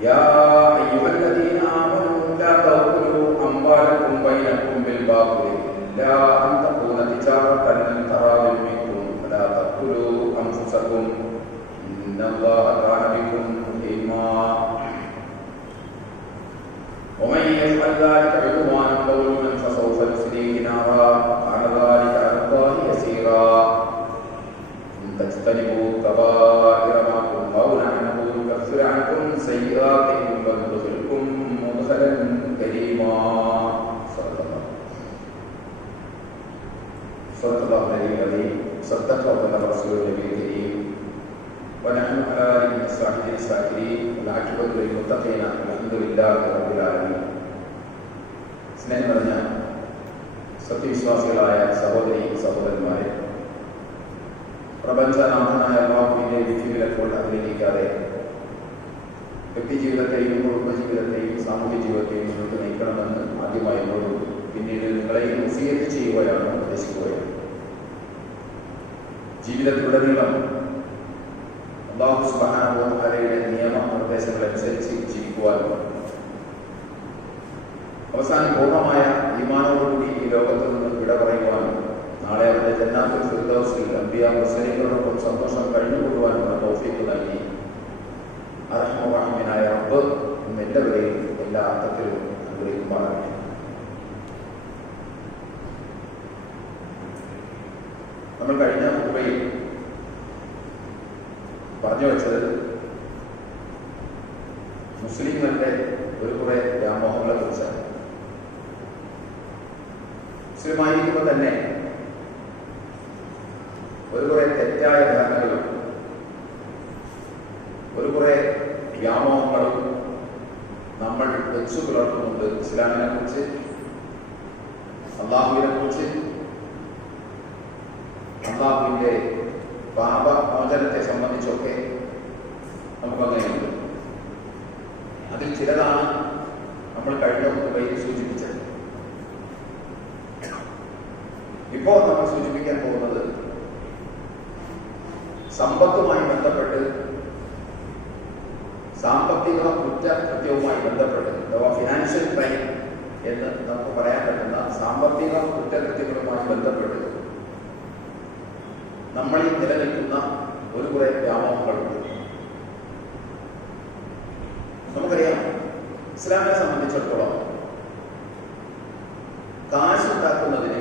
يا أيها الذين آمنوا لا تأكلوا أموالكم بينكم بالباطل إلا أن تكون تجارة عن تراض منكم ولا تأكلوا أنفسكم إن الله كان بكم رحيما ومن يفعل ذلك عدوانا وظلما فسوف نصليه نارا وكان ذلك على الله يسيرا إن تجتنبوا كبائر ما تنهون عنه نكفر عنكم سيئاتكم وندخلكم مدخلا كريما صدق الله العظيم صدق الله رسول النبي الكريم ونحن على ذلك من الشاهدين الشاكرين والعاقبة للمتقين الحمد لله رب العالمين. സ്നേഹം നിറഞ്ഞ സത്യവിശ്വാസികളായ സഹോദരി സഹോദരന്മാരെ, പ്രപഞ്ചനാഥനായ അല്ലാഹുവിന്റെ വിധിവിലപ്പോൾ അതിലേക്കാതെ വ്യക്തിജീവിതത്തെയും കുടുംബജീവിതത്തെയും സാമൂഹ്യ ജീവിതത്തെയും മുന്നോട്ട് നയിക്കണമെന്ന് ആദ്യമായി എന്നോടും പിന്നീട് നിങ്ങളെയും വസിയത്ത് ചെയ്യുകയാണ്, ഉപദേശിക്കുകയാണ്. ജീവിതത്തിലുടനീളം അല്ലാഹു സുബ്ഹാനഹു വ തആലയുടെ നിയമ നിർദ്ദേശങ്ങളനുസരിച്ച് ജീവിക്കുവാനും അവസാനം പൂർണ്ണമായ ഈമാനോടുകൂടി ഈ ലോകത്ത് നിന്ന് വിട പറയുവാനും നാളെ അവരുടെ ജന്നാത്തുൽ ഫിർദൗസിൽ അംബിയാ മുർസലീങ്ങളോടൊപ്പം സന്തോഷം കഴിഞ്ഞുകൂടുവാനുള്ള തൗഫീഖ് നൽകി അർഹമർ റബ്ബ് എല്ലാവരെയും എല്ലാ അർത്ഥത്തിലും അനുഗ്രഹിക്കുമാറാകട്ടെ. നമ്മൾ കഴിഞ്ഞ ഖുതുബയിൽ പറഞ്ഞു വെച്ചത് മുസ്ലിങ്ങളുടെ ഒരു കുറെ വ്യാമോഹങ്ങളെ കുറിച്ചാണ്. മുസ്ലിമായിരിക്കുമ്പോൾ തന്നെ ഒരു കുറെ തെറ്റായ ധാരണകളും ഒരു കുറെ വ്യാമോഹങ്ങളും നമ്മൾ വെച്ചു പുലർത്തുന്നുണ്ട്. ഇസ്ലാമിനെ കുറിച്ച്, അള്ളാഹുവിനെ കുറിച്ച്, അള്ളാഹുവിന്റെ പാപമോചനത്തെ സംബന്ധിച്ചൊക്കെ നമുക്കങ്ങനെയുണ്ട്. അതിൽ ചിലതാണ് നമ്മൾ കഴിഞ്ഞ ഖുതുബയിൽ സൂചിപ്പിച്ചത്. ഇപ്പോൾ നമ്മൾ സൂചിപ്പിക്കാൻ പോകുന്നത് സമ്പത്തുമായി ബന്ധപ്പെട്ട്, സാമ്പത്തിക കുറ്റകൃത്യവുമായി ബന്ധപ്പെട്ട്, അഥവാ ഫിനാൻഷ്യൽ ക്രൈം എന്ന് നമുക്ക് പറയാൻ പറ്റുന്ന സാമ്പത്തിക കുറ്റകൃത്യങ്ങളുമായി ബന്ധപ്പെട്ട് നമ്മളിൽ നിലനിൽക്കുന്ന ഒരു കുറെ വ്യാമോഹങ്ങളുണ്ട്. നമുക്കറിയാം, ഇസ്ലാമിനെ സംബന്ധിച്ചിടത്തോളം കാശുണ്ടാക്കുന്നതിന്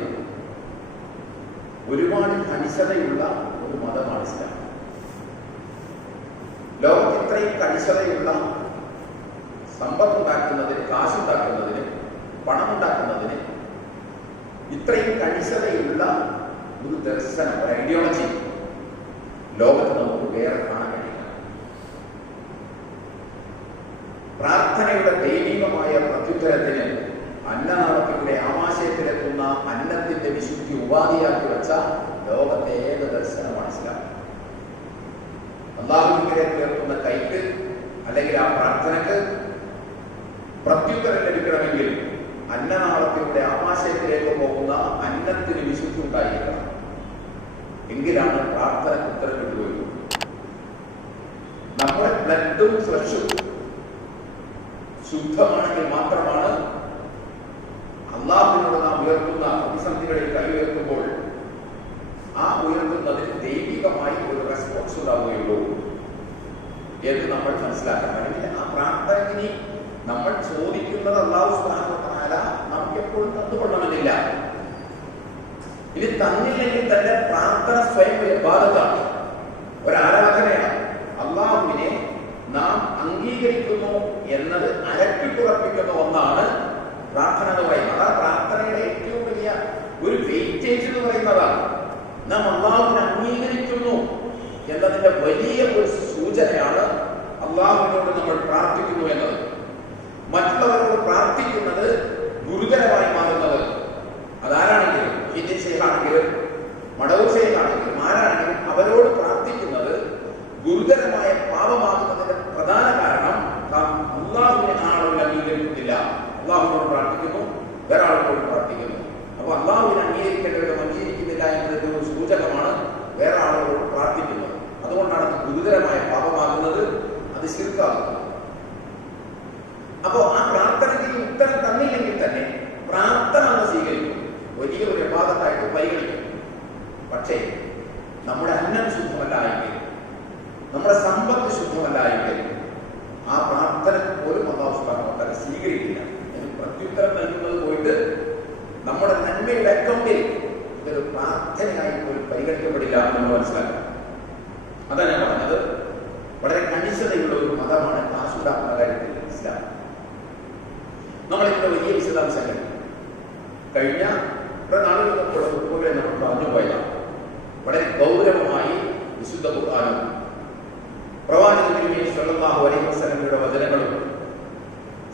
ഒരുപാട് കണിശതയുള്ള ഒരു മതമാണ് ഇസ്ലാം. ലോകത്ത് ഇത്രയും കണിശതയുള്ള സമ്പത്തുണ്ടാക്കുന്നതിന്, കാശുണ്ടാക്കുന്നതിന്, പണമുണ്ടാക്കുന്നതിന് ഇത്രയും കണിശതയുള്ള ഒരു ദർശനം, ഒരു ഐഡിയോളജി ലോകത്ത് നമുക്ക് വേറെ കാണാൻ കഴിയില്ല. പ്രാർത്ഥനയുടെ ദൈവികമായ പ്രത്യുത്തരത്തിന് അന്നനാളത്തിലൂടെ ആമാശയത്തിലെത്തുന്ന അന്നത്തിന്റെ വിശുദ്ധി ഉപാധിയാക്കി വെച്ച ലോകത്തെ ഏക ദർശനമാണ് ഇസ്ലാം. അല്ലാഹുവിനെ തീർക്കുന്ന കൈക്ക് അല്ലെങ്കിൽ ആ പ്രാർത്ഥനക്ക് പ്രത്യുത്തരം ലഭിക്കണമെങ്കിൽ അന്നനാളത്തിലൂടെ ആമാശയത്തിലേക്ക് പോകുന്ന അന്നത്തിന് വിശുദ്ധി ഉണ്ടായിരിക്കണം. എങ്കിലാണ് പ്രാർത്ഥനയ്ക്ക് ഉത്തരം കിട്ടുകയുള്ളൂ. നമ്മുടെ ബ്ലഡും ഫ്ലഷും ശുദ്ധമാണെങ്കിൽ മാത്രമാണ് അല്ലാഹുവിനോട് നാം ഉയർത്തുന്ന പ്രതിസന്ധികളിൽ കൈ ഉയർത്തുമ്പോൾ ആ ഉയർത്തുന്നതിന് ദൈവികമായി ഒരു റെസ്പോൺസ് ഉണ്ടാവുകയുള്ളൂ എന്ന് നമ്മൾ മനസ്സിലാക്കണം. അല്ലെങ്കിൽ ആ പ്രാർത്ഥനയ്ക്ക് നമ്മൾ ചോദിക്കുന്നത് അല്ലാഹു സുബ്ഹാനഹു വ തആല നമുക്ക് എപ്പോഴും തന്നുകൊള്ളണമെന്നില്ല. ഇനി തന്നില്ലെങ്കിൽ തന്നെ പ്രാർത്ഥന സ്വയം ഒരു ഇബാദത്താണ്, ഒരു ആരാധനയാണ്. അല്ലാഹുവിനെ നാം അംഗീകരിക്കുന്നു എന്നത് അരക്കിട്ടുറപ്പിക്കുന്ന ഒന്നാണ് പ്രാർത്ഥന എന്ന് പറയുന്നത്. ആ പ്രാർത്ഥനയുടെ ഏറ്റവും വലിയ ഒരു വെയിറ്റേജ് എന്ന് പറയുന്നതാണ്. നാം അല്ലാഹുവിനെ അംഗീകരിക്കുന്നു എന്നതിന്റെ വലിയ ഒരു സൂചനയാണ് അല്ലാഹുവിനോട് നമ്മൾ പ്രാർത്ഥിക്കുന്നു എന്നത്. മറ്റുള്ളവരോട് പ്രാർത്ഥിക്കുന്നത് ഗുരുതരമായി മാറുന്നത് അതാരാണെങ്കിലും, ഹിന്ദി ഷെയ്ഖാണെങ്കിലും മടവൂർ ഷെയ്ഖാണെങ്കിലും ആരാണെങ്കിലും അവരോട് പ്രാർത്ഥിക്കുന്നത് ഗുരുതരമായ പാപമാകുന്നതിന്റെ പ്രധാന കാരണം നാം അല്ലാഹുവിനെ ആളുകൾ അംഗീകരിക്കുന്നില്ല. അല്ലാഹുവിനോട് പ്രാർത്ഥിക്കുന്നു, വേറെ ആളുകളോട് പ്രാർത്ഥിക്കുന്നു. അപ്പൊ അല്ലാഹുവിനെ അംഗീകരിക്കേണ്ടവരും അംഗീകരിക്കുന്നില്ല എന്നതിന്റെ ഒരു സൂചകമാണ് വേറെ ആളുകളോട് പ്രാർത്ഥിക്കുന്നത്. അതുകൊണ്ടാണ് അത് ഗുരുതരമായ പാപമാകുന്നത്, അത് ശിർക്കാകുന്നത്. പ്രത്യുത്തരം നൽകുന്നത് പോയിട്ട് നമ്മുടെ നന്മയുടെ അക്കൗണ്ടിൽ ഇതൊരു പ്രാർത്ഥനയായി പോലും പരിഗണിക്കപ്പെടില്ല എന്ന് മനസ്സിലാക്കാം. അതാണ് ഞാൻ പറഞ്ഞത്. വളരെ കണിശതയുള്ള ഒരു മതമാണ് കാശുണ്ടാക്കുന്ന കാര്യത്തിൽ ഇസ്ലാം. നമ്മളിതിന്റെ വലിയ വിശദാംശങ്ങൾ കഴിഞ്ഞ കുറെ നാളുകൾക്കുള്ള കുറിപ്പുകളെ നമ്മൾ പറഞ്ഞു പോയതാണ്. വളരെ ഗൗരവമായി വിശുദ്ധ ഖുർആനും പ്രവാചകൻ തിരുമേനി സ്വല്ലല്ലാഹു അലൈഹി വസല്ലമയുടെ വചനങ്ങളും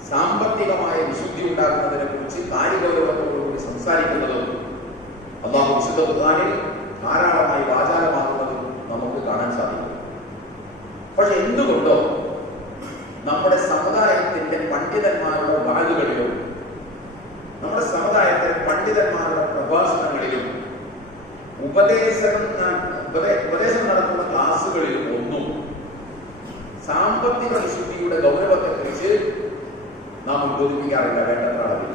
സാമ്പത്തികമായ വിശുദ്ധി ഉണ്ടാക്കുന്നതിനെ കുറിച്ച് കാര്യഗൗരവത്തോടുകൂടി സംസാരിക്കുന്നതും അല്ലാഹു വിശുദ്ധ ഖുർആനിൽ ധാരാളമായി വാചാലമാക്കുന്നതും നമുക്ക് കാണാൻ സാധിക്കും. പക്ഷെ എന്തുകൊണ്ടോ നമ്മുടെ സമുദായത്തിന്റെ പണ്ഡിതന്മാരുടെ വാഴുകളിലും നമ്മുടെ സമുദായത്തിലെ പണ്ഡിതന്മാരുടെ പ്രഭാഷണങ്ങളിലും ഉപദേശം നടത്തുന്ന ക്ലാസുകളിലും ഒന്നും സാമ്പത്തിക വിശുദ്ധിയുടെ ഗൗരവത്തെക്കുറിച്ച് നാം ഉദ്ബോധിപ്പിക്കാറില്ല, വേണ്ടത്ര അളവിൽ.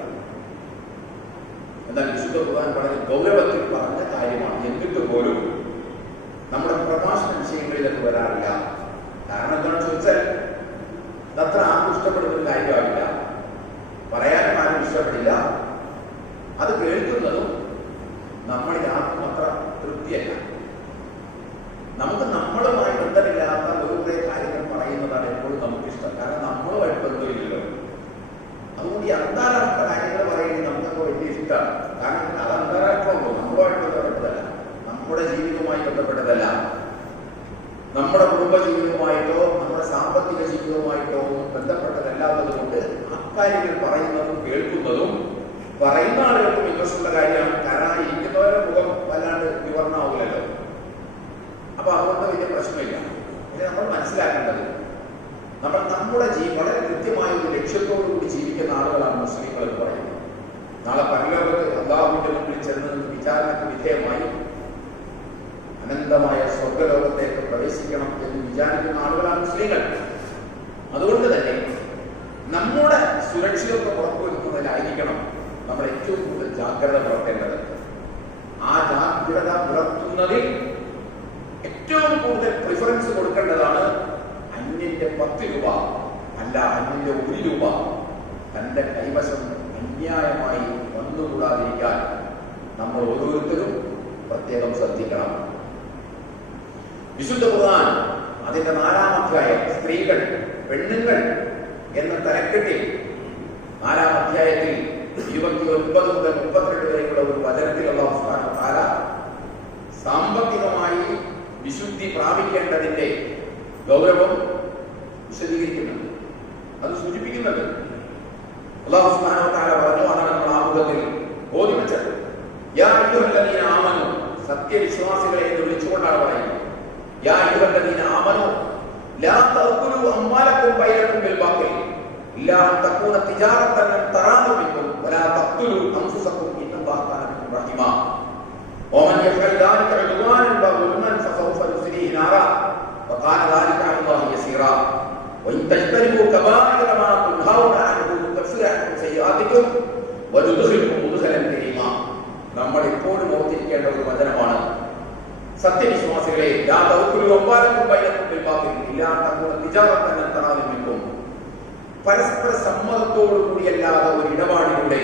എന്നാൽ വിശുദ്ധ ഖുർആൻ വളരെ ഗൗരവത്തിൽ പറഞ്ഞ കാര്യമാണ്. എന്നിട്ട് പോലും നമ്മുടെ പ്രഭാഷണ വിഷയങ്ങളിലൊക്കെ വരാറില്ല. കാരണം എന്താണെന്ന് ചോദിച്ചാൽ അതത്ര ആർക്കും ഇഷ്ടപ്പെടുന്ന ഒരു കാര്യമാവില്ല, പറയാനും ആരും ഇഷ്ടപ്പെടില്ല. അത് കേൾക്കുന്നതും നമ്മളിൽ ആർക്കും അത്ര തൃപ്തിയല്ല. നമുക്ക് നമ്മളുമായി ബന്ധമില്ലാത്ത വെറുതെ കാര്യങ്ങൾ പറയുന്നതാണ് എപ്പോഴും നമുക്കിഷ്ടം. കാരണം നമ്മളുമായിട്ട് ബന്ധമില്ലല്ലോ. അതുകൊണ്ട് ഈ അന്താരാഷ്ട്ര കാര്യങ്ങൾ പറയുന്നത് നമുക്കൊക്കെ വലിയ ഇഷ്ടമാണ്. കാരണം അത് അന്താരാഷ്ട്രമല്ലോ, നമ്മളുമായിട്ട് ബന്ധപ്പെട്ടതല്ല, നമ്മുടെ ജീവിതവുമായി ബന്ധപ്പെട്ടതല്ല, നമ്മുടെ കുടുംബ ജീവിതവുമായിട്ടോ നമ്മുടെ സാമ്പത്തിക ജീവിതവുമായിട്ടോ ഒന്നും ബന്ധപ്പെട്ടതല്ലാത്തത് കൊണ്ട് അക്കാര്യങ്ങൾ പറയുന്നതും കേൾക്കുന്നതും പറയുന്ന ആളുകൾക്കും ഇൻട്രസ്റ്റ് ഉള്ള കാര്യമാണ്. കാരണം ഇരിക്കുന്നവരുടെ മുഖം വല്ലാണ്ട് വിവരണമാവില്ലല്ലോ. അപ്പൊ അതുകൊണ്ട് വലിയ പ്രശ്നമില്ല. പക്ഷെ നമ്മൾ മനസ്സിലാക്കേണ്ടത് നമ്മൾ നമ്മുടെ വളരെ കൃത്യമായ ഒരു ലക്ഷ്യത്തോടു കൂടി ജീവിക്കുന്ന ആളുകളാണ് മുസ്ലിങ്ങൾ എന്ന് പറയുന്നത്. നാളെ പരലോകത്ത് അല്ലാഹുവിന്റെ മുമ്പിൽ ചെന്ന് വിചാരണയ്ക്ക് വിധേയമായി അനന്തമായ സ്വർഗലോകത്തേക്ക് പ്രവേശിക്കണം എന്ന് വിചാരിക്കുന്ന ആളുകളാണ് മുസ്ലിങ്ങൾ. അതുകൊണ്ട് തന്നെ നമ്മുടെ സുരക്ഷിതത്വം ഉറപ്പുവരുത്തുന്നതിലായിരിക്കണം നമ്മൾ ഏറ്റവും കൂടുതൽ ജാഗ്രത പുലർത്തേണ്ടത്. ആ ജാഗ്രത പുലർത്തുന്നതിൽ ഏറ്റവും കൂടുതൽ പ്രിഫറൻസ് കൊടുക്കേണ്ടതാണ് അന്യന്റെ 10 രൂപ അല്ല, അന്യന്റെ 1 രൂപ തന്റെ കൈവശം അന്യായമായി വന്നുകൂടാതിരിക്കാൻ നമ്മൾ ഓരോരുത്തരും പ്രത്യേകം ശ്രദ്ധിക്കണം. വിശുദ്ധ ഖുർആൻ അതിന്റെ 4-ാം അധ്യായം സ്ത്രീകൾ പെണ്ണുങ്ങൾ എന്ന തലക്കെട്ടിൽ 4-ാം അധ്യായത്തിൽ 29 മുതൽ 32 വരെയുള്ള ഒരു വചനത്തിൽ അല്ലാഹു സുബ്ഹാനഹു വ തആല സാമ്പത്തികമായി വിശുദ്ധി പ്രാപിക്കേണ്ടതിന്റെ ഗൗരവം വിശദീകരിക്കുന്നുണ്ട്. അത് സൂചിപ്പിക്കുന്നത് അല്ലാഹു സുബ്ഹാനഹു വ തആല പറഞ്ഞു. അതാണ് നമ്മൾ ആമുഖത്തിൽ ഓതി വെച്ചത്. യാ അയ്യുഹല്ലദീന ആമനു, സത്യവിശ്വാസികളെ എന്ന് വിളിച്ചുകൊണ്ടാണ് പറയുന്നത്. യാ അയ്യുഹല്ലദീന ആമനു ലാ തഅകുലു അംവാലക്കും ബൈനക്കും ബിൽ ബാത്തിൽ ഇല്ലാ അൻ തകൂന തിജാറതൻ തറാദു മിൻകും വലാ തഖ്തുലു അൻഫുസകും ഇന്നല്ലാഹ കാന ബിക്കും റഹീമാ വമൻ യഫഅൽ ദാലിക ഉദ്വാനൻ വദുൽമൻ ഫസൗഫ യുസ്ലിഹി നാറാ വകാന ദാലിക അലല്ലാഹി യസീറാ വഇൻ തജ്തനിബു കബായിറ മാ തുൻഹൗന അൻഹു യുകഫിറു അൻകും സയ്യിആതികും വയുദ്ഖിലുകും മുദ്ഖലൻ കരീമാ. നമ്മൾ എപ്പോഴും ഓർത്തിരിക്കേണ്ട ഒരു വചനമാണ്. സത്യവിശ്വാസികളെ ലാ തഅകുലു അംവാലക്കും ബൈനക്കും ബിൽ ബാത്തിൽ ഇല്ലാ അൻ തകൂന തിജാറതൻ തറാദു മിൻകും, പരസ്പര സമ്മതത്തോടുകൂടിയല്ലാതെ ഒരു ഇടപാടിലൂടെ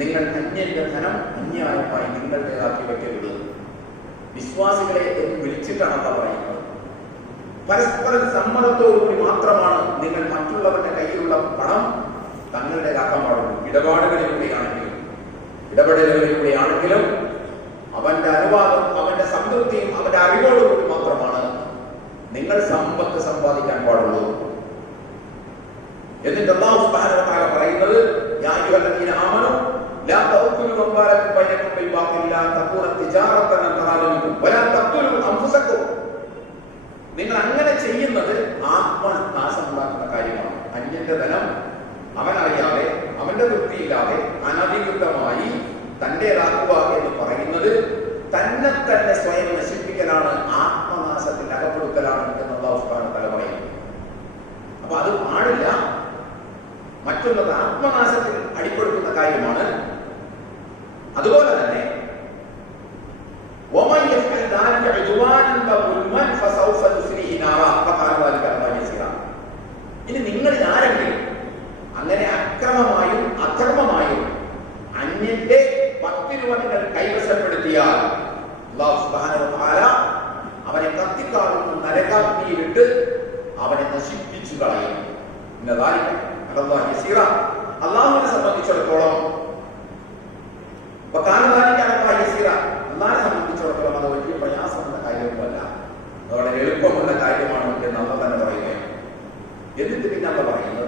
നിങ്ങൾ അന്യന്റെ ധനം അന്യായമായി നിങ്ങളുടേതാക്കി വയ്ക്കരുത്. വിശ്വാസികളെ എന്ന് വിളിച്ചിട്ടാണ് അതാ പറയുന്നത്. പരസ്പര സമ്മതത്തോടുകൂടി മാത്രമാണ് നിങ്ങൾ മറ്റുള്ളവരുടെ കയ്യിലുള്ള പണം തങ്ങളുടേതാക്കാൻ പാടുള്ളൂ. ഇടപെടലുകളിലൂടെയാണെങ്കിലും അവന്റെ അനുവാദം, അവന്റെ സംതൃപ്തിയും അവന്റെ അറിവോടുകൂടി മാത്രമാണ് നിങ്ങൾ സമ്പത്ത് സമ്പാദിക്കാൻ പാടുള്ളൂ. എന്നിട്ട് അല്ലാഹു സുബ്ഹാനഹു വ തആല പറയുന്നത് യാ അയ്യുഹല്ലദീന ആമനു ലാ തഅകുലു അംവാലക്കും ബൈനക്കും ബിൽ ബാത്തിൽ ഇല്ലാ അൻ തകൂന തിജാറതൻ തറാദു മിൻകും വലാ തഖ്തുലു അൻഫുസകും. നിങ്ങൾ അങ്ങനെ ചെയ്യുന്നത് ആത്മനാശം ഉണ്ടാക്കുന്ന കാര്യമാണ്. അന്യന്റെ ധനം അവനറിയാതെ അവന്റെ തൃപ്തിയില്ലാതെ അനധികൃതമായി തന്റേതാക്കുക എന്ന് പറയുന്നത് തന്നെ തന്നെ സ്വയം നശിപ്പിക്കലാണ്, ആത്മനാശത്തിൽ അകപ്പെടുത്തലാണ് എന്ന് അല്ലാഹു സുബ്ഹാനഹു വ തആല പറയുന്നു. അപ്പൊ അത് പാടില്ല. മറ്റുള്ളത് ആത്മനാശത്തിൽ അടിപ്പെടുത്തുന്ന കാര്യമാണ്. അതുപോലെ തന്നെ ഇനി നിങ്ങളിൽ ആരെങ്കിലും അങ്ങനെ അക്രമമായും അധർമ്മമായും വഴിയാൽ അല്ലാഹു സുബ്ഹാനഹു വ തആല അവനെ കത്തിക്കാളുന്ന നരകാഗ്നിയിലിട്ട് അവനെ നശിപ്പിച്ചു കളയും. അള്ളാഹുവിനെ സംബന്ധിച്ചിടത്തോളം അള്ളാഹിനെ സംബന്ധിച്ചിടത്തോളം അത് വലിയ പ്രയാസമുള്ള കാര്യമൊന്നുമല്ല, അത് വളരെ എളുപ്പമുള്ള കാര്യമാണ് എന്ന് അള്ളാഹ് തന്നെ പറയുകയാണ്. എന്നിട്ട് പിന്നെ അള്ളാഹ് പറയുന്നത്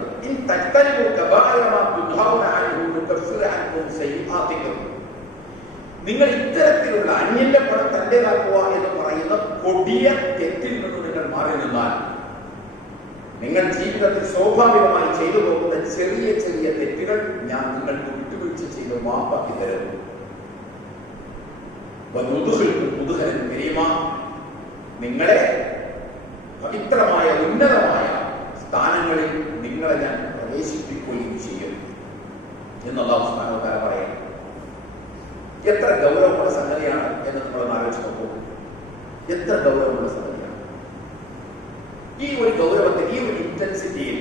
നിങ്ങൾ ഇത്തരത്തിലുള്ള അന്യന്റെ പണം തന്റേതാക്കുക എന്ന് പറയുന്ന കൊടിയ തെറ്റിൽ നിന്ന് നിങ്ങൾ മാറി നിന്നാൽ നിങ്ങൾ ജീവിതത്തിൽ സ്വാഭാവികമായി ചെയ്തു പോകുന്ന ചെറിയ ചെറിയ തെറ്റുകൾ ഞാൻ നിങ്ങൾക്ക് വിട്ടുവീഴ്ച ചെയ്ത് മാപ്പാക്കി തരുന്നു. നിങ്ങളെ പവിത്രമായ ഉന്നതമായ സ്ഥാനങ്ങളിൽ നിങ്ങളെ ഞാൻ പ്രവേശിപ്പിക്കുകയും ചെയ്യും എന്ന് അല്ലാഹു സുബ്ഹാനഹു വ തആല പറയുന്നു. എത്ര ഗൗരവമുള്ള സംഗതിയാണ് എന്ന് നമ്മളൊന്ന് ആലോചിച്ച് നോക്കൂ. എത്ര ഗൗരവമുള്ള സംഗതിയാണ് ഈ ഒരു ഗൗരവത്തിൽ, ഈ ഒരു ഇന്റൻസിറ്റിയിൽ,